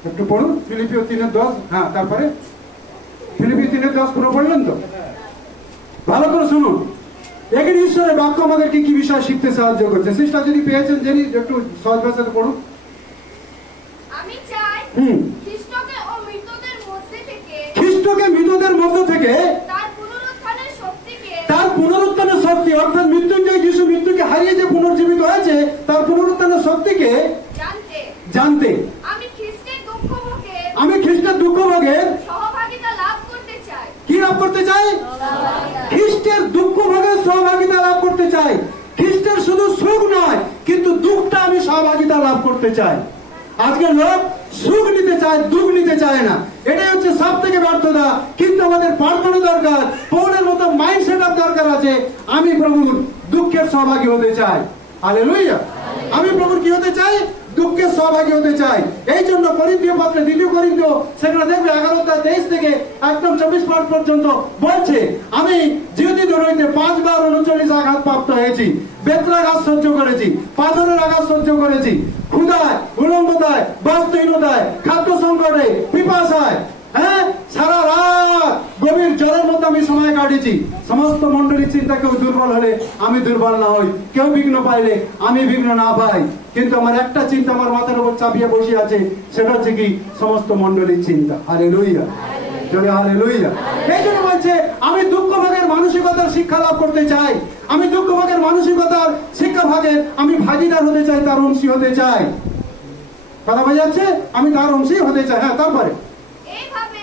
একটু পড়ুন ফিলিপিও 3:10। হ্যাঁ, তারপরে ফিলিপিও 3:10 পুরো পড়লেন তো? ভালো করে শুনুন। এখানে ঈশ্বরের বাক্য আমাদেরকে কি বিষয় শিখতে সাহায্য করছে, সেটা যদি পেয়েছেন জেনি একটু সহজ ভাষাতে পড়ুন। আমি চাই খ্রিস্টকে ও মৃতদের মধ্যে থেকে, খ্রিস্টকে মৃতদের মধ্য থেকে তার পুনরুত্থানের শক্তিকে, তার পুনরুত্থানের শক্তি অর্থাৎ মৃত্যুঞ্জয় যিশু মৃত্যুকে হারিয়ে যে পুনর্জীবিত হয়েছে, তার পুনরুত্থানের শক্তিকে জানতে জানতে আমি খ্রিস্টের দুঃখ ভোগে, আমি খ্রিস্টের দুঃখ ভোগের সহভাগিতা লাভ করতে চাই। কি লাভ করতে চাই? খ্রিস্টের দুঃখ ভোগের সহভাগিতা লাভ করতে চাই। খ্রিস্টের শুধু সুখ নয়, কিন্তু দুঃখটা আমি সহভাগিতা লাভ করতে চাই। আজকের লোক সুখ নিতে চায়, দুঃখ নিতে চায় না। এটাই হচ্ছে সব থেকে ব্যর্থতা। কিন্তু আমাদের পাল্টানো দরকার, পৌলের মতো মাইন্ড সেট আপ দরকার আছে। আমি প্রভুর দুঃখের সহভাগী হতে চাই। হালেলুয়া। আমি প্রভুর কি হতে চাই? দুঃখের সহভাগী হতে চাই। এই জন্য করিন্থীয় পত্রে 2 করিন্থীয় সেখানে দেখবে 11:23 থেকে একদম 24 পদ পর্যন্ত বলছে, আমি জিহুদী হইতে 5 বার 39 আঘাত প্রাপ্ত হয়েছি, বেত্রাঘাত সহ্য করেছি, পাথরের আঘাত সহ্য করেছি, ক্ষুধায়, উলঙ্গতায়, বস্ত্রহীনতায়, খাদ্য সংকটে, পিপাসায়, হ্যাঁ, সারা রাত গভীর জলের মধ্যে আমি সময় কাটিয়েছি। সমস্ত মন্ডলীর চিন্তা, কেউ দুর্বল হলে আমি দুর্বল না হই, কেউ বিঘ্ন পাইলে আমি বিঘ্ন না পাই। কিন্তু আমার একটা চিন্তা আমার মাথার উপর চাপিয়ে বসে আছে, সেটা হচ্ছে কি? সমস্ত মন্ডলীর চিন্তা। হালেলুয়া, জোরে হালেলুয়া। এই জন্য বলছে আমি দুঃখ ভাগের মানসিকতার শিক্ষা লাভ করতে চাই। আমি দুঃখ ভাগের মানসিকতার শিক্ষা ভাগের আমি ভাগিদার হতে চাই, তার অংশী হতে চাই। কথা বোঝা যাচ্ছে? আমি তার অংশী হতে চাই। হ্যাঁ, তারপরে এইভাবে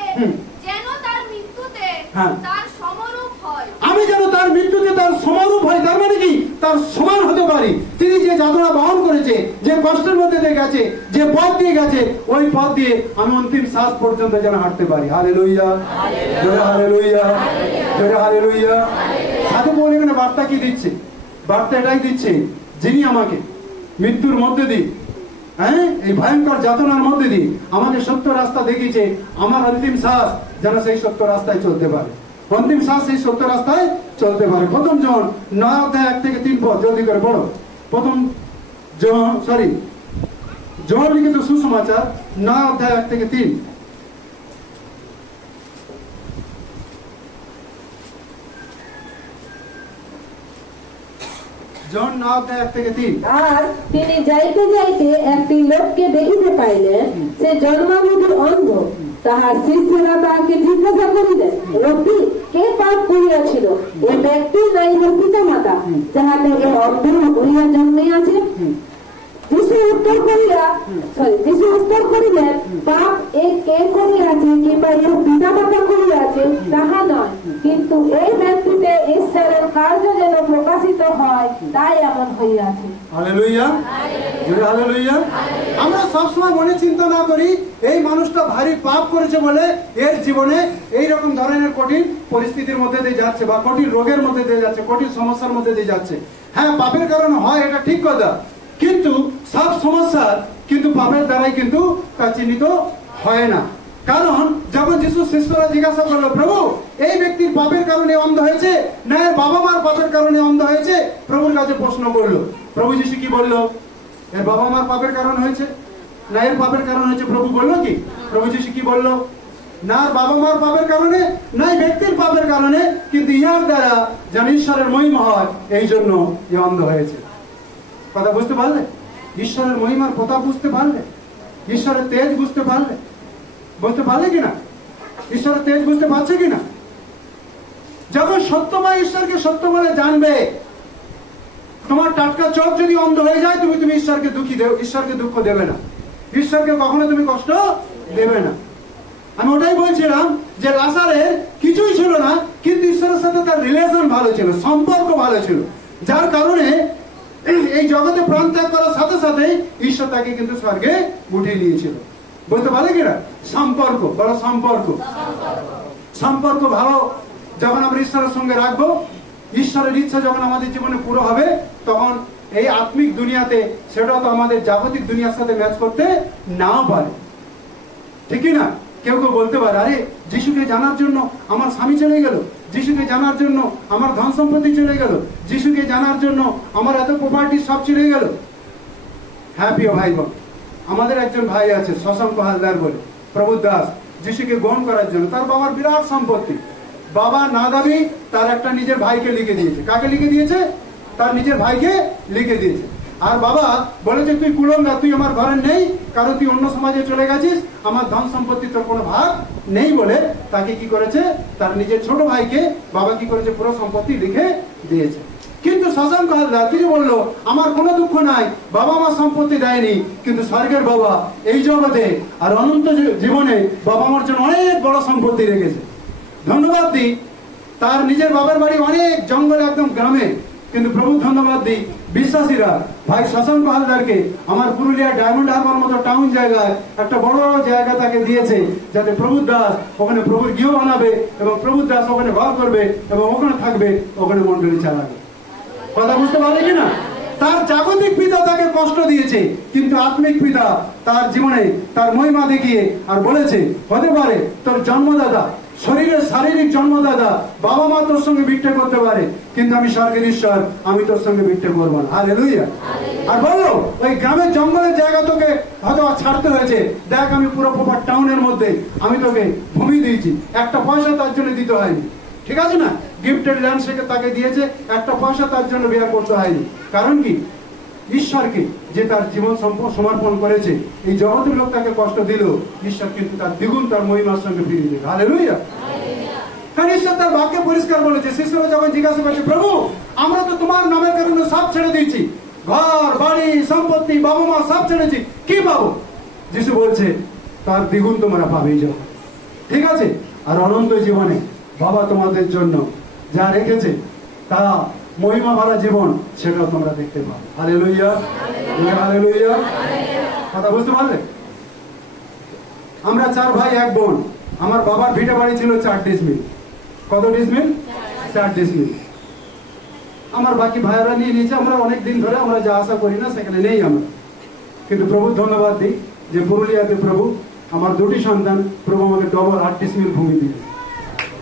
যেন তার মৃত্যুতে হ্যাঁ। তার সমরূপ হয়। আমি যেন তার মৃত্যুতে তার সমারূপ হয়। তার মানে কি? তার সমান হতে পারি। তিনি যে যাতনা বহন করেছে, যে কষ্টের মধ্যে দিয়ে গেছে, যে পথ দিয়ে গেছে, ওই পথ দিয়ে আমি অন্তিম শ্বাস পর্যন্ত যেন হাঁটতে পারি। হালেলুয়া, জোরে হালেলুয়া, জোরে হালেলুয়া। সাধু পৌল এখানে বার্তা কি দিচ্ছে? বার্তা এটাই দিচ্ছে, যিনি আমাকে মৃত্যুর মধ্যে দিয়ে, হ্যাঁ, এই ভয়ঙ্কর যাতনার মধ্যে দিয়ে আমাকে সত্য রাস্তা দেখিয়েছে, আমার অন্তিম শ্বাস যেন সেই সত্য রাস্তায় চলতে পারে। অন্তিম শ্বাস সেই সত্য রাস্তায় চলতে পারে। প্রথম জন 9:1 থেকে 3 পদ জলদি করে পড়ো। প্রথম জন লিখিত সুসমাচার 9:1 থেকে 3। জন 9:1 থেকে 3। আর তিনি যাইতে যাইতে একটি লোককে দেখিতে পাইলেন, সে জন্মাবধি অন্ধ। তাহার শিষ্যরা তাহাকে জিজ্ঞাসা করিলেন, রব্বী, কে পাপ করিয়াছিল, এ ব্যক্তির না ইহার পিতা মাতা, যাহাতে এ অন্ধ হইয়া জন্মিয়াছে? যিশু উত্তর করিলেন, পাপ এ কে করিয়াছে কিংবা এর পিতা মাতা করিয়াছে তাহা নয়, কিন্তু এই ব্যক্তিতে ঈশ্বরের কার্য যেন প্রকাশিত হয়, তাই এমন হইয়াছে। হালেলুয়া, জোরে হালেলুয়া। আমরা সবসময় মনে চিন্তা না করি এই মানুষটা ভারী পাপ করেছে বলে এর জীবনে এইরকম ধরনের কঠিন পরিস্থিতির মধ্যে দিয়ে যাচ্ছে, বা কঠিন রোগের মধ্যে দিয়ে যাচ্ছে, কঠিন সমস্যার মধ্যে দিয়ে যাচ্ছে। হ্যাঁ, পাপের কারণে হয়, এটা ঠিক কথা, কিন্তু সব সমস্যা কিন্তু পাপের দ্বারাই কিন্তু তা চিহ্নিত হয় না। কারণ যখন যিশু শিষ্যরা জিজ্ঞাসা করলো, প্রভু, এই ব্যক্তির পাপের কারণে অন্ধ হয়েছে না এর বাবা মার পাপের কারণে অন্ধ হয়েছে, প্রভুর কাছে প্রশ্ন করলো। প্রভু যিশু কি বললো? এর বাবা মার পাপের কারণ হয়েছে না এর পাপের কারণ হয়েছে? প্রভু বললো কি? প্রভু যিশু কি বললো? না বাবা মার পাপের কারণে, নাই ব্যক্তির পাপের কারণে, কিন্তু ইহার দ্বারা যেন ঈশ্বরের মহিমা হয়, এই জন্য এ অন্ধ হয়েছে। কথা বুঝতে পারলে? ঈশ্বরের মহিমার কথা বুঝতে পারলে? ঈশ্বরের তেজ বুঝতে পারলে? বুঝতে পারলে কিনা? ঈশ্বরের তেজ বুঝতে পারছে কিনা? যখন সত্যময় ঈশ্বরকে সত্য বলে জানবে, তোমার টাটকা চোখ যদি অন্ধ হয়ে যায়, তুমি ঈশ্বরকে দুঃখ দেবে না, ঈশ্বরকে কখনো তুমি কষ্ট দেবে না। আমি ওটাই বলছিলাম যে লাজারের কিছুই ছিল না, কিন্তু ঈশ্বরের সাথে তার রিলেশন ভালো ছিল, সম্পর্ক ভালো ছিল, যার কারণে এই জগতে প্রাণ ত্যাগ করার সাথে সাথে ঈশ্বর তাকে কিন্তু স্বর্গে উঠিয়ে নিয়েছিল। বলতে পারে কিনা? সম্পর্ক, বড় সম্পর্ক ভালো যখন আমরা ঈশ্বরের সঙ্গে রাখবো, ঈশ্বরের ইচ্ছা যখন আমাদের জীবনে পুরো হবে, তখন এই আত্মিক দুনিয়াতে সেটা তো আমাদের জাগতিক দুনিয়ার সাথে ম্যাচ করতে নাও পারে, ঠিকই না? কেউ কেউ বলতে পারে, আরে যিশুকে জানার জন্য আমার স্বামী চলে গেল, যিশুকে জানার জন্য আমার ধন সম্পত্তি চলে গেল, যিশুকে জানার জন্য আমার এত প্রপার্টি সব চলে গেল। হ্যাঁ প্রিয় ভাই বোন, আমাদের একজন ভাই আছে শশাঙ্ক হালদার বলে, প্রভু দাস, যিশুকে গ্রহণ করার জন্য তার বাবার বিরাট সম্পত্তি, বাবা না দাবি তার একটা নিজের ভাইকে লিখে দিয়েছে। কাকে লিখে দিয়েছে? তার নিজের ভাইকে লিখে দিয়েছে। আর বাবা বলেছে, তুই কুলঙ্গা, তুই আমার ঘরে নেই, কারণ তুই অন্য সমাজে চলে গেছিস, আমার ধন সম্পত্তি তোর কোনো ভাগ নেই বলে তাকে কি করেছে? তার নিজের ছোট ভাইকে বাবা কি করেছে? পুরো সম্পত্তি লিখে দিয়েছে। কিন্তু শশাঙ্ক হালদার তিনি বললো, আমার কোনো দুঃখ নাই, বাবা আমার সম্পত্তি দেয়নি, কিন্তু স্বর্গের বাবা এই জগতে আর অনন্ত জীবনে বাবা আমার জন্য অনেক বড় সম্পত্তি রেখেছে। ধন্যবাদ দিই, তার নিজের বাবার বাড়ি অনেক জঙ্গলে, একদম গ্রামে, কিন্তু প্রভু ধন্যবাদ দিই, বিশ্বাসীরা ভাই শশাঙ্ক হালদারকে আমার পুরুলিয়া ডায়মন্ড হারবার মতো টাউন জায়গায় একটা বড় জায়গা তাকে দিয়েছে, যাতে প্রভু দাস ওখানে প্রভুর গৃহ বানাবে এবং প্রভু দাস ওখানে ঘর করবে এবং ওখানে থাকবে, ওখানে মন্ডলী চালাবে। কথা বুঝতে পারলে কিনা? তার জাগতিক পিতা তাকে কষ্ট দিয়েছে, কিন্তু আত্মিক পিতা তার জীবনে তার মহিমা দেখিয়ে আর বলেছে, হতে পারে তোর জন্মদাতা, শরীরের শারীরিক জন্মদাতা বাবা মা তোর সঙ্গে বিট্টে করতে পারে, কিন্তু আমি স্বর্গের ঈশ্বর, আমি তোর সঙ্গে বিট্টে করবো না। হালেলুয়া। আর বললো, ওই গ্রামের জঙ্গলের জায়গা তোকে হয়তো ছাড়তে হয়েছে, দেখ আমি পুরো প্রপার টাউনের মধ্যে আমি তোকে ভূমি দিয়েছি, একটা পয়সা তার জন্য দিতে হয়নি, ঠিক আছে না? গিফটেড ল্যান্ড সেকে তাকে দিয়েছে, একটা পয়সা তার জন্য ব্যয় করতে হয়নি। কারণ কি? ঈশ্বরকে যে তার জীবন সমর্পণ করেছে, এই জগতের লোক তাকে কষ্ট দিল, ঈশ্বর কিন্তু তার দ্বিগুণ তার মহিমার সঙ্গে ফিরিয়ে দেবে। হালেলুয়া। কারণ ঈশ্বর তার বাক্যে পরিষ্কার বলেছে, শিষ্যরা যখন জিজ্ঞাসা করছে, প্রভু আমরা তো তোমার নামের কারণে সব ছেড়ে দিয়েছি, ঘর বাড়ি সম্পত্তি বাবা মা সব ছেড়েছি, কি পাবো? যিশু বলছে, তার দ্বিগুণ তোমরা পাবেই যখন, ঠিক আছে? আর অনন্ত জীবনে বাবা তোমাদের জন্য যা রেখেছে তা মহিমা ভরা জীবন, সেটাও তোমরা দেখতে পাবে। Hallelujah, hallelujah. কথা বুঝতে পারলে? আমরা 4 ভাই 1 বোন। আমার বাবার ভিটে বাড়ি ছিল 4 ডিসমিল। কত ডিসমিল? 4 ডিসমিল। আমার বাকি ভাইয়েরা নিয়ে নিয়েছে। আমরা অনেক দিন ধরে আমরা যা আশা করি না সেখানে নেই আমরা, কিন্তু প্রভু ধন্যবাদ দিই যে পুরুলিয়াতে প্রভু আমার 2টি সন্তান, প্রভু আমাকে ডবল 8 ডিসমিল ভূমি দিয়েছে।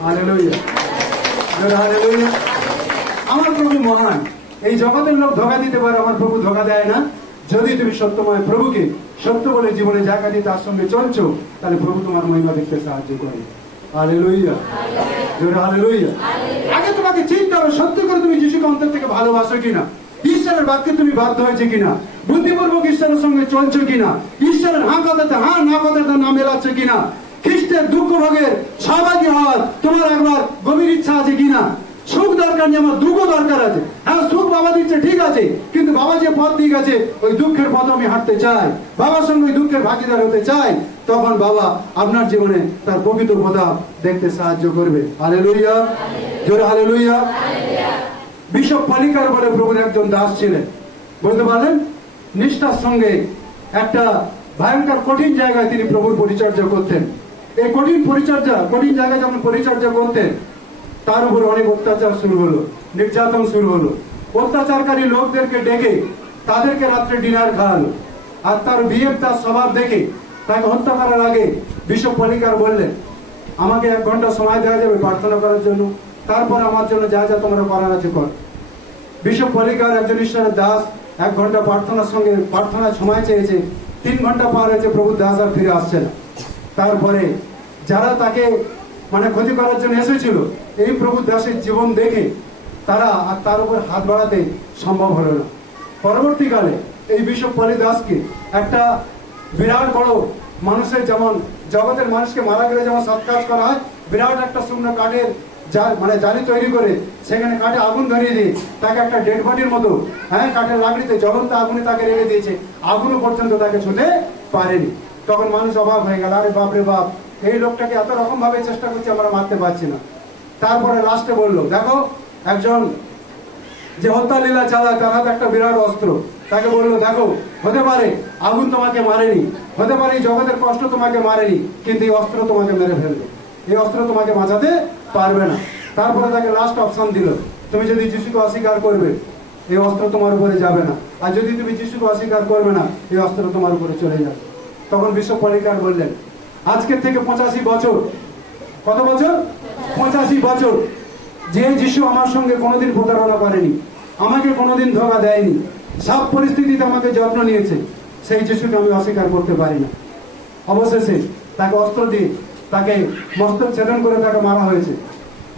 Hallelujah, hallelujah. আমার প্রভু মহান। এই জগতের লোক ধোঁকা দিতে পারে, আমার প্রভু ধোঁকা দেয় না। যদি তুমি সত্যময় প্রভুকে সত্য বলে জীবনে জায়গা দিয়ে তার সঙ্গে চলছো, তাহলে প্রভু তোমার মহিমা দেখতে সাহায্য করে। Hallelujah, hallelujah. আগে তোমাকে চিন্তা হবে, সত্যি করে তুমি যিশুকে অন্তর থেকে ভালোবাসো কিনা, ঈশ্বরের বাক্যে তুমি বাধ্য হয়েছে কিনা, বুদ্ধিপূর্বক ঈশ্বরের সঙ্গে চলছো কিনা, ঈশ্বরের হ্যাঁ কথাতে হ্যাঁ না কথাতে না মেলাচ্ছ কিনা, খ্রিস্টের দুঃখ ভাগের সহভাগী হওয়ার তোমার একবার গভীর ইচ্ছা আছে কিনা। সুখ দরকার নেই, আমার দুঃখ দরকার আছে। হ্যাঁ, সুখ বাবা দিচ্ছে ঠিক আছে, কিন্তু বাবা যে পথ দিয়ে গেছে ওই দুঃখের পথ আমি হাঁটতে চাই, বাবার সঙ্গে ওই দুঃখের ভাগিদার হতে চাই, তখন বাবা আপনার জীবনে তার প্রকৃত কথা দেখতে সাহায্য করবে। হালেলুয়া, জোরে হালেলুয়া। বিশপ পালিকার বলে প্রভুর একজন দাস ছিলেন, বলতে পারলেন, নিষ্ঠার সঙ্গে একটা ভয়ঙ্কর কঠিন জায়গায় তিনি প্রভুর পরিচর্যা করতেন। এই কঠিন জায়গায় যখন পরিচর্যা করতেন, তার উপর অনেক অত্যাচার শুরু হলো, নির্যাতন শুরু হলো। অত্যাচারকারী লোকদেরকে ডেকে তাদেরকে রাত্রে ডিনার খাওয়ালো। আর তার বিহেভ, তার স্বভাব দেখে তাকে হত্যা করার আগে বিশপ পালিকার বললেন, আমাকে 1 ঘন্টা সময় দেওয়া যাবে প্রার্থনা করার জন্য, তারপর আমার জন্য যা যা তোমরা করার আছে কর। বিশপ পালিকার একজন ঈশ্বরের দাস 1 ঘন্টা প্রার্থনার সময় চেয়েছে। 3 ঘন্টা পার হয়েছে, প্রভু দাস আর ফিরে আসছে না। তারপরে যারা তাকে মানে ক্ষতি করার জন্য এসেছিল, এই প্রভু দাসের জীবন দেখে তারা আর তার উপর হাত বাড়াতে সম্ভব হলো না। পরবর্তীকালে এই বিশপ পলি দাসকে একটা বিরাট বড় মানুষের, যেমন জগতের মানুষকে মারা গেলে যেমন সৎকাজ করা হয়, বিরাট একটা শুকনো কাঠের মানে জালি তৈরি করে সেখানে কাঠে আগুন ধরিয়ে দিয়ে তাকে একটা ডেড বডির মতো, হ্যাঁ, কাঠের লাকড়িতে জ্বলন্ত আগুনে তাকে রেখে দিয়েছে, আগুনও পর্যন্ত তাকে ছুঁতে পারেনি। তখন মানুষ অবাক হয়ে গেল, আরে বাপ রে বাপ, এই লোকটাকে এত রকম ভাবে চেষ্টা করছে, আমরা মারতে পারছি না। তারপরে লাস্টে বললো, দেখো একজন যে হত্যা লীলা চালায় তার হাতে একটা বিরাট অস্ত্র, তাকে বললো, দেখো হতে পারে আগুন তোমাকে মারেনি, হতে পারে এই জগতের কষ্ট তোমাকে মারেনি, কিন্তু এই অস্ত্র তোমাকে মেরে ফেলবে, এই অস্ত্র তোমাকে বাঁচাতে পারবে না। তারপরে তাকে লাস্ট অপশন দিল, তুমি যদি যিশুকে অস্বীকার করবে এই অস্ত্র তোমার উপরে যাবে না, আর যদি তুমি যিশুকে অস্বীকার করবে না এই অস্ত্র তোমার উপরে চলে যাবে। তখন বিশপ পলিকার বললেন, আজকের থেকে 85 বছর, কত বছর? 85 বছর যে যিশু আমার সঙ্গে কোনোদিন প্রতারণা করেনি, আমাকে কোনোদিন ধোঁকা দেয়নি, সব পরিস্থিতিতে আমাকে যত্ন নিয়েছে, সেই যিশুকে আমি অস্বীকার করতে পারি না। অবশেষে তাকে অস্ত্র দিয়ে তাকে মস্তক ছেদন করে তাকে মারা হয়েছে।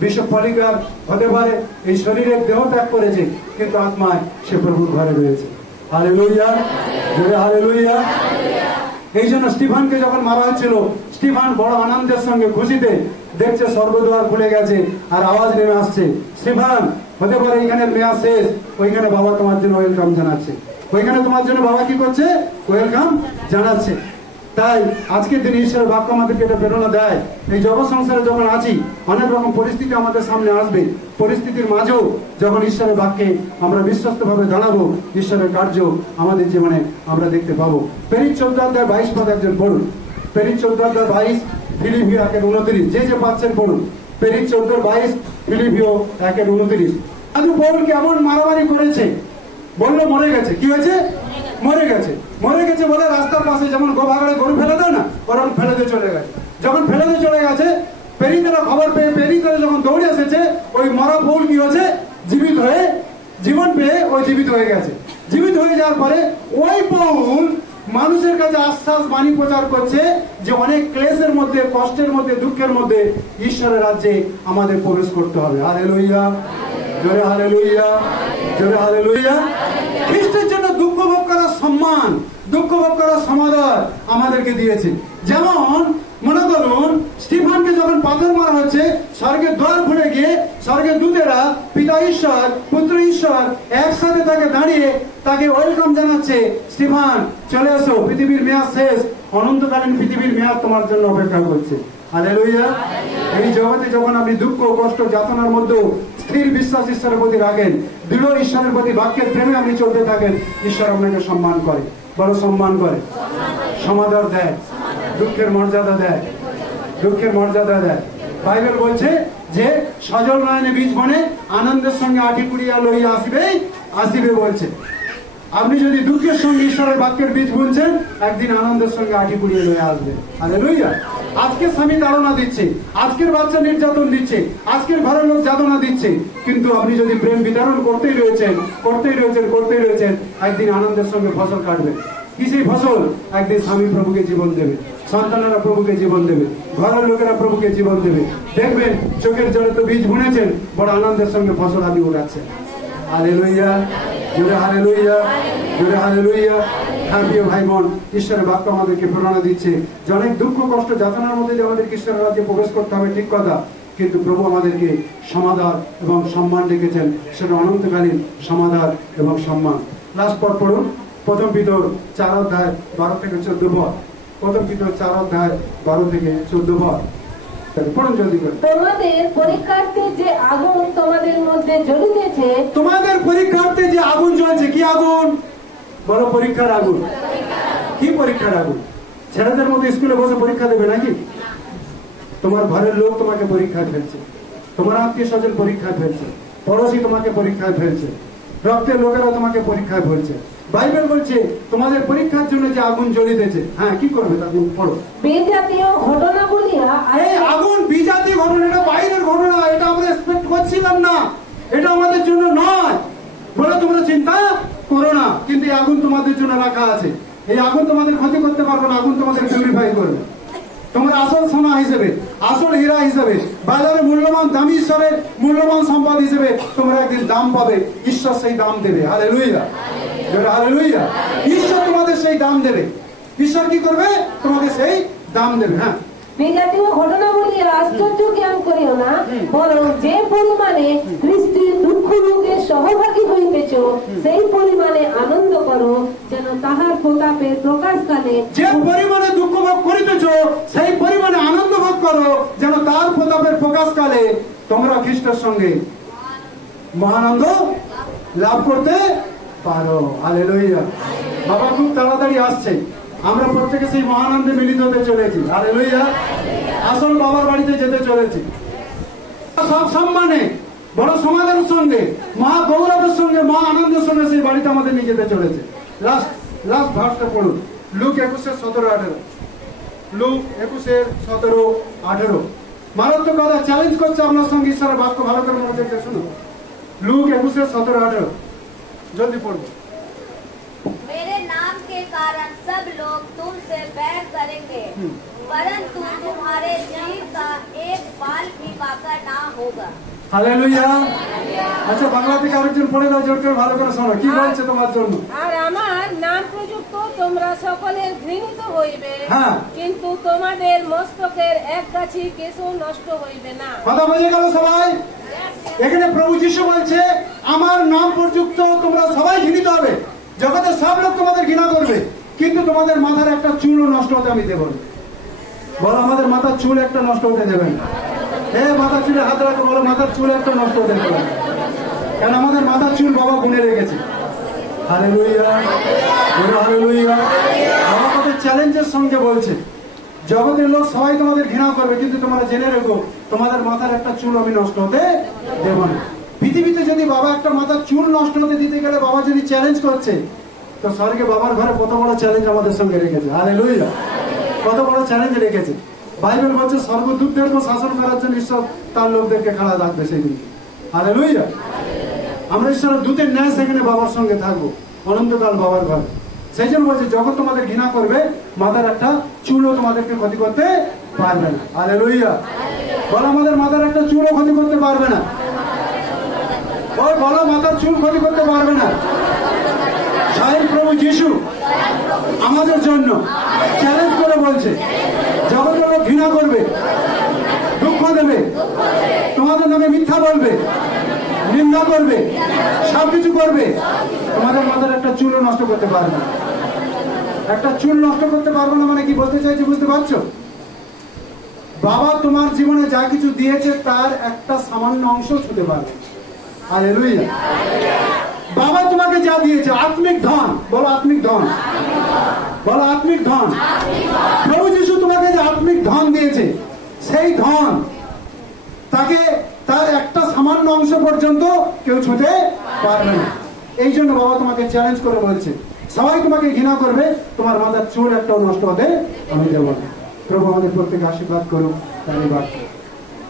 বিশপ পলিকার হতে পারে এই শরীরের দেহ ত্যাগ করেছে, কিন্তু আত্মায় সে প্রভুর ঘরে রয়েছে। হালেলুয়া, জোরে হালেলুয়া। এই জন্য স্টিফানকে যখন মারা হচ্ছিল, স্টিফান বড় আনন্দের সঙ্গে খুশিতে দেখছে স্বর্গদ্বার খুলে গেছে আর আওয়াজ নেমে আসছে, স্টিফান হতে পারে এইখানের মেয়াদ শেষ, ওইখানে বাবা তোমার জন্য ওয়েলকাম জানাচ্ছে, ওইখানে তোমার জন্য বাবা কি করছে? ওয়েলকাম জানাচ্ছে। তাই আজকের দিনে ঈশ্বরের বাক্য আমাদেরকে এটা প্রেরণা দেয়, এই জগৎ সংসারে যখন আছি অনেক রকম পরিস্থিতি আমাদের সামনে আসবে, পরিস্থিতির মাঝেও যখন ঈশ্বরের বাক্যে আমরা বিশ্বস্ত ভাবে দাঁড়াবো, ঈশ্বরের কার্য আমাদের জীবনে আমরা দেখতে পাবো। প্রেরিত 14:22 পদ একজন পড়ুন। প্রেরিত 14:22, ফিলিপিও 1:29, যে পাচ্ছেন পড়ুন। প্রেরিত 14:22, ফিলিপিও 1:29। আদু পৌল কেমন মারামারি করেছে, বললো মরে গেছে। কি হয়েছে? মরে গেছে। মরে গেছে বলে রাস্তার পাশে যেমন গোভাগাড়ে গরু ফেলে দেয় না, ওরকম ফেলে দিয়ে চলে গেছে। যখন ফেলে দিয়ে চলে গেছে, পেরিতেরা খবর পেয়ে পেরিতেরা যখন দৌড়ে এসেছে, ওই মরা পৌল কি হয়েছে? জীবিত হয়ে, জীবন পেয়ে ওই জীবিত হয়ে গেছে। জীবিত হয়ে যাওয়ার পরে ওই পৌল মানুষের কাছে আশ্বাস বাণী প্রচার করছে যে অনেক ক্লেশের মধ্যে, কষ্টের মধ্যে, দুঃখের মধ্যে ঈশ্বরের রাজ্যে আমাদের প্রবেশ করতে হবে। হালেলুয়া, জোরে হালেলুয়া, জোরে হালেলুয়া। খ্রিস্টের জন্য দুঃখ ভোগ করার সম্মান, দুঃখ ভোগ করার সমাদর আমাদেরকে দিয়েছে। যেমন মনে করুন, স্টিফানকে যখন পাথর মারা হচ্ছে, স্বর্গের দ্বার খুলে গিয়ে স্বর্গের দূতেরা পিতা ঈশ্বর, পুত্র ঈশ্বর একসাথে তাকে দাঁড়িয়ে তাকে ওয়েলকাম জানাচ্ছে, স্টিফান চলে এসো, পৃথিবীর মেয়াদ শেষ, অনন্তকালীন পৃথিবীর মেয়াদ তোমার জন্য অপেক্ষা করছে। হালেলুয়া। এই জগতে যখন আপনি দুঃখ, কষ্ট, যাতনার মধ্যেও স্থির বিশ্বাস ঈশ্বরের প্রতি রাখেন, দৃঢ় ঈশ্বরের প্রতি বাক্যের প্রেমে আপনি চলতে থাকেন, ঈশ্বর আপনাকে সম্মান করে, বড় সম্মান করে, সমাদর দেয়, দুঃখের মর্যাদা দেয়, দুঃখের মর্যাদা দেয়। বাইবেল বলছে যে সজল নয়নে বীজ বনে আনন্দের সঙ্গে আটি কুড়িয়া লইয়া আসিবেই আসিবে বলছে। আপনি যদি দুঃখের সঙ্গে ঈশ্বরের বাক্যের বীজ বুনছেন, একদিন আনন্দের সঙ্গে আটি কুড়িয়ে লয়ে আসবে। হালেলুয়া। আজকে স্বামী তাড়না দিচ্ছে, আজকের বাচ্চা নির্যাতন দিচ্ছে, আজকের ঘরের লোক যাতনা দিচ্ছে, কিন্তু আপনি যদি প্রেম বিতরণ করতেই রয়েছেন, করতেই রয়েছেন, করতেই রয়েছেন, একদিন আনন্দের সঙ্গে ফসল কাটবে। কি সেই ফসল? একদিন স্বামী প্রভুকে জীবন দেবে, সন্তানেরা প্রভুকে জীবন দেবে, ঘরের লোকেরা প্রভুকে জীবন দেবে। দেখবেন চোখের জলে তো বীজ বুনেছেন, বড় আনন্দের সঙ্গে ফসল আপনি উঠাচ্ছেন। হালেলুয়া, জোরে হালেলুয়া, জোরে হালেলুয়া। হ্যাঁ প্রিয় ভাই বোন, ঈশ্বরের বাক্য আমাদেরকে প্রেরণা দিচ্ছে যে অনেক দুঃখ, কষ্ট, যাতনার মধ্যে যে আমাদেরকে ঈশ্বরের রাজ্যে প্রবেশ করতে হবে, ঠিক কথা, কিন্তু প্রভু আমাদেরকে সমাদর এবং সম্মান রেখেছেন, সেটা অনন্তকালীন সমাদর এবং সম্মান। লাস্ট পদ পড়ুন, প্রথম পিতর 4:12 থেকে 14 পদ। প্রথম পিতর 4:12 থেকে 14 পদ পড়ুন জলদি করে। তোমাদের পরীক্ষার্থে যে আগুন তোমাদের মধ্যে জ্বলিতেছে, তোমাদের পরীক্ষার্থে যে আগুন জ্বলছে, কি আগুন? বলো, পরীক্ষার আগুন। কি পরীক্ষার আগুন? ছেলেদের মধ্যে স্কুলে বসে পরীক্ষা দেবে নাকি? তোমার ঘরের লোক তোমাকে পরীক্ষায় ফেলছে, তোমার আত্মীয় স্বজন পরীক্ষায় ফেলছে, পড়োশি তোমাকে পরীক্ষায় ফেলছে, রক্তের লোকেরা তোমাকে পরীক্ষায় ফেলছে। বাইবেল বলছে তোমাদের পরীক্ষার জন্য যে আগুন জ্বলিতেছে, হ্যাঁ কি করবে? আগুন পড়ো। বিজাতীয় ঘটনা বলিয়া, এই আগুন বিজাতীয় ঘটনা, এটা বাইরের ঘটনা, এটা আমরা এক্সপেক্ট করছিলাম না, এটা আমাদের জন্য নয় বলে তোমরা চিন্তা করো না। কিন্তু এই আগুন তোমাদের জন্য রাখা আছে, এই আগুন তোমাদের ক্ষতি করতে পারবে না, আগুন তোমাদের পিউরিফাই করবে। তোমরা আসল সোনা হিসেবে, আসল হীরা হিসেবে, বাজারে মূল্যবান দামি ঈশ্বরের মূল্যবান সম্পদ হিসেবে তোমরা একদিন দাম পাবে। ঈশ্বর সেই দাম দেবে। Hallelujah, hallelujah. ঈশ্বর তোমাদের সেই দাম দেবে। ঈশ্বর কি করবে? তোমাদের সেই দাম দেবে। হ্যাঁ, বিজাতীয় ঘটনা বলিয়া আশ্চর্য জ্ঞান করিও না, বরং যে পরিমাণে খ্রিস্টের দুঃখ রোগের সহভাগী হইতেছ সেই পরিমাণে আনন্দ করো, যেন তাহার প্রতাপের প্রকাশকালে, যে পরিমাণে দুঃখ ভোগ করিতেছ সেই পরিমাণে আনন্দ ভোগ করো, যেন তার প্রতাপের প্রকাশকালে তোমরা খ্রিস্টের সঙ্গে মহানন্দ লাভ করতে পারো। হালেলুয়া। বাবা খুব তাড়াতাড়ি আসছে, আমরা প্রত্যেকে সেই মহানন্দে মিলিত হতে চলেছি। হালেলুয়া। আসল বাবার বাড়িতে যেতে চলেছি। সব সম্মানে, বড় সমাধানের সঙ্গে, মহা গৌরবের সঙ্গে, মহা আনন্দের সঙ্গে সেই বাড়িতে আমাদের নিয়ে যেতে চলেছে। লাস্ট ভার্সটা পড়ুন, লুক 21:17-18। লুক 21:17-18 মারাত্মক কথা চ্যালেঞ্জ করছে আপনার সঙ্গে ঈশ্বরের বাক্য। ভালো করে মনোযোগ দিয়ে শুনুন। লুক 21:17-18 জলদি পড়বো। मेरे नाम के कारण सब लोग तुमसे बैर करेंगे, परंतु तुम्हारे शरीर का एक बाल भी बाका ना होगा। হালেলুয়া। আচ্ছা, বাংলা থেকে আরেকজন পড়ে দাও, জোর করে ভালো করে শোনো কি বলছে তোমার জন্য। আর আমার নাম প্রযুক্ত তোমরা সকলের ঘৃণিত হইবে, হ্যাঁ। কিন্তু তোমাদের মস্তকের এক গাছি কেশও নষ্ট হইবে না। কথা বুঝে গেল সবাই? এখানে প্রভু যিশু বলছে আমার নাম প্রযুক্ত তোমরা সবাই ঘৃণিত হবে, জগতের সব লোক তোমাদের ঘৃণা করবে, কিন্তু তোমাদের মাথার একটা চুলও নষ্ট হতে আমি দেব না। বলো, আমাদের মাথার চুল একটা নষ্ট হতে দেবেন। মাথার চুলে হাত রাখো, বলো মাথার চুল একটা নষ্ট হতে দেবে না। কারণ আমাদের মাথার চুল বাবা গুনে রেখেছে। Hallelujah, hallelujah. বাবা কত চ্যালেঞ্জের সঙ্গে বলছে, জগতের লোক সবাই তোমাদের ঘৃণা করবে, কিন্তু তোমরা জেনে রেখো তোমাদের মাথার একটা চুল আমি নষ্ট হতে দেব না। পৃথিবীতে যদি বাবা একটা মাথার চুল নষ্ট হতে দিতে গেলে বাবা যদি চ্যালেঞ্জ করছে, তো স্বর্গে বাবার ঘরে কত বড় চ্যালেঞ্জ আমাদের সঙ্গে রেখেছে। হালেলুয়া, কত বড় চ্যালেঞ্জ রেখেছে। বাইবেল বলছে স্বর্গদূতদেরকে শাসন করার জন্য ঈশ্বর তার লোকদেরকে খাড়া রাখবে সেই দিন। হালেলুয়া। আমরা ঈশ্বরের দূতের ন্যায় সেখানে বাবার সঙ্গে থাকবো অনন্তকাল বাবার ঘরে। সেই জন্য বলছে যখন তোমাদের ঘৃণা করবে মাথার একটা চুলও তোমাদেরকে ক্ষতি করতে পারবে না। হালেলুয়া। বলো, আমাদের মাথার একটা চুলও ক্ষতি করতে পারবে না। ওই বলো, মাথার চুল ক্ষতি করতে পারবে না। স্বয়ং প্রভু যিশু আমাদের জন্য চ্যালেঞ্জ করে বলছে, জগতের লোক ঘৃণা করবে, দুঃখ দেবে, তোমাদের নামে মিথ্যা বলবে, নিন্দা করবে, সবকিছু করবে, তোমাদের মাথার একটা চুলও নষ্ট করতে পারবে না। একটা চুল নষ্ট করতে পারবে না মানে কি বলতে চাইছে বুঝতে পারছো? বাবা তোমার জীবনে যা কিছু দিয়েছে তার একটা সামান্য অংশ ছুতে পারবে। হালেলুয়া। বাবা তোমাকে যা দিয়েছে আত্মিক ধন, বলো আত্মিক ধন, বলো আত্মিক ধন। প্রভু যিশু তোমাকে যে আত্মিক ধন দিয়েছে সেই ধন তাকে তার একটা সামান্য অংশ পর্যন্ত কেউ ছুঁতে পারবে না। এই জন্য বাবা তোমাকে চ্যালেঞ্জ করে বলছে, সবাই তোমাকে ঘৃণা করবে, তোমার মাথার চুল একটাও নষ্ট হতে আমি দেব না। প্রভু আমাদের প্রত্যেকে আশীর্বাদ করুক। ধন্যবাদ।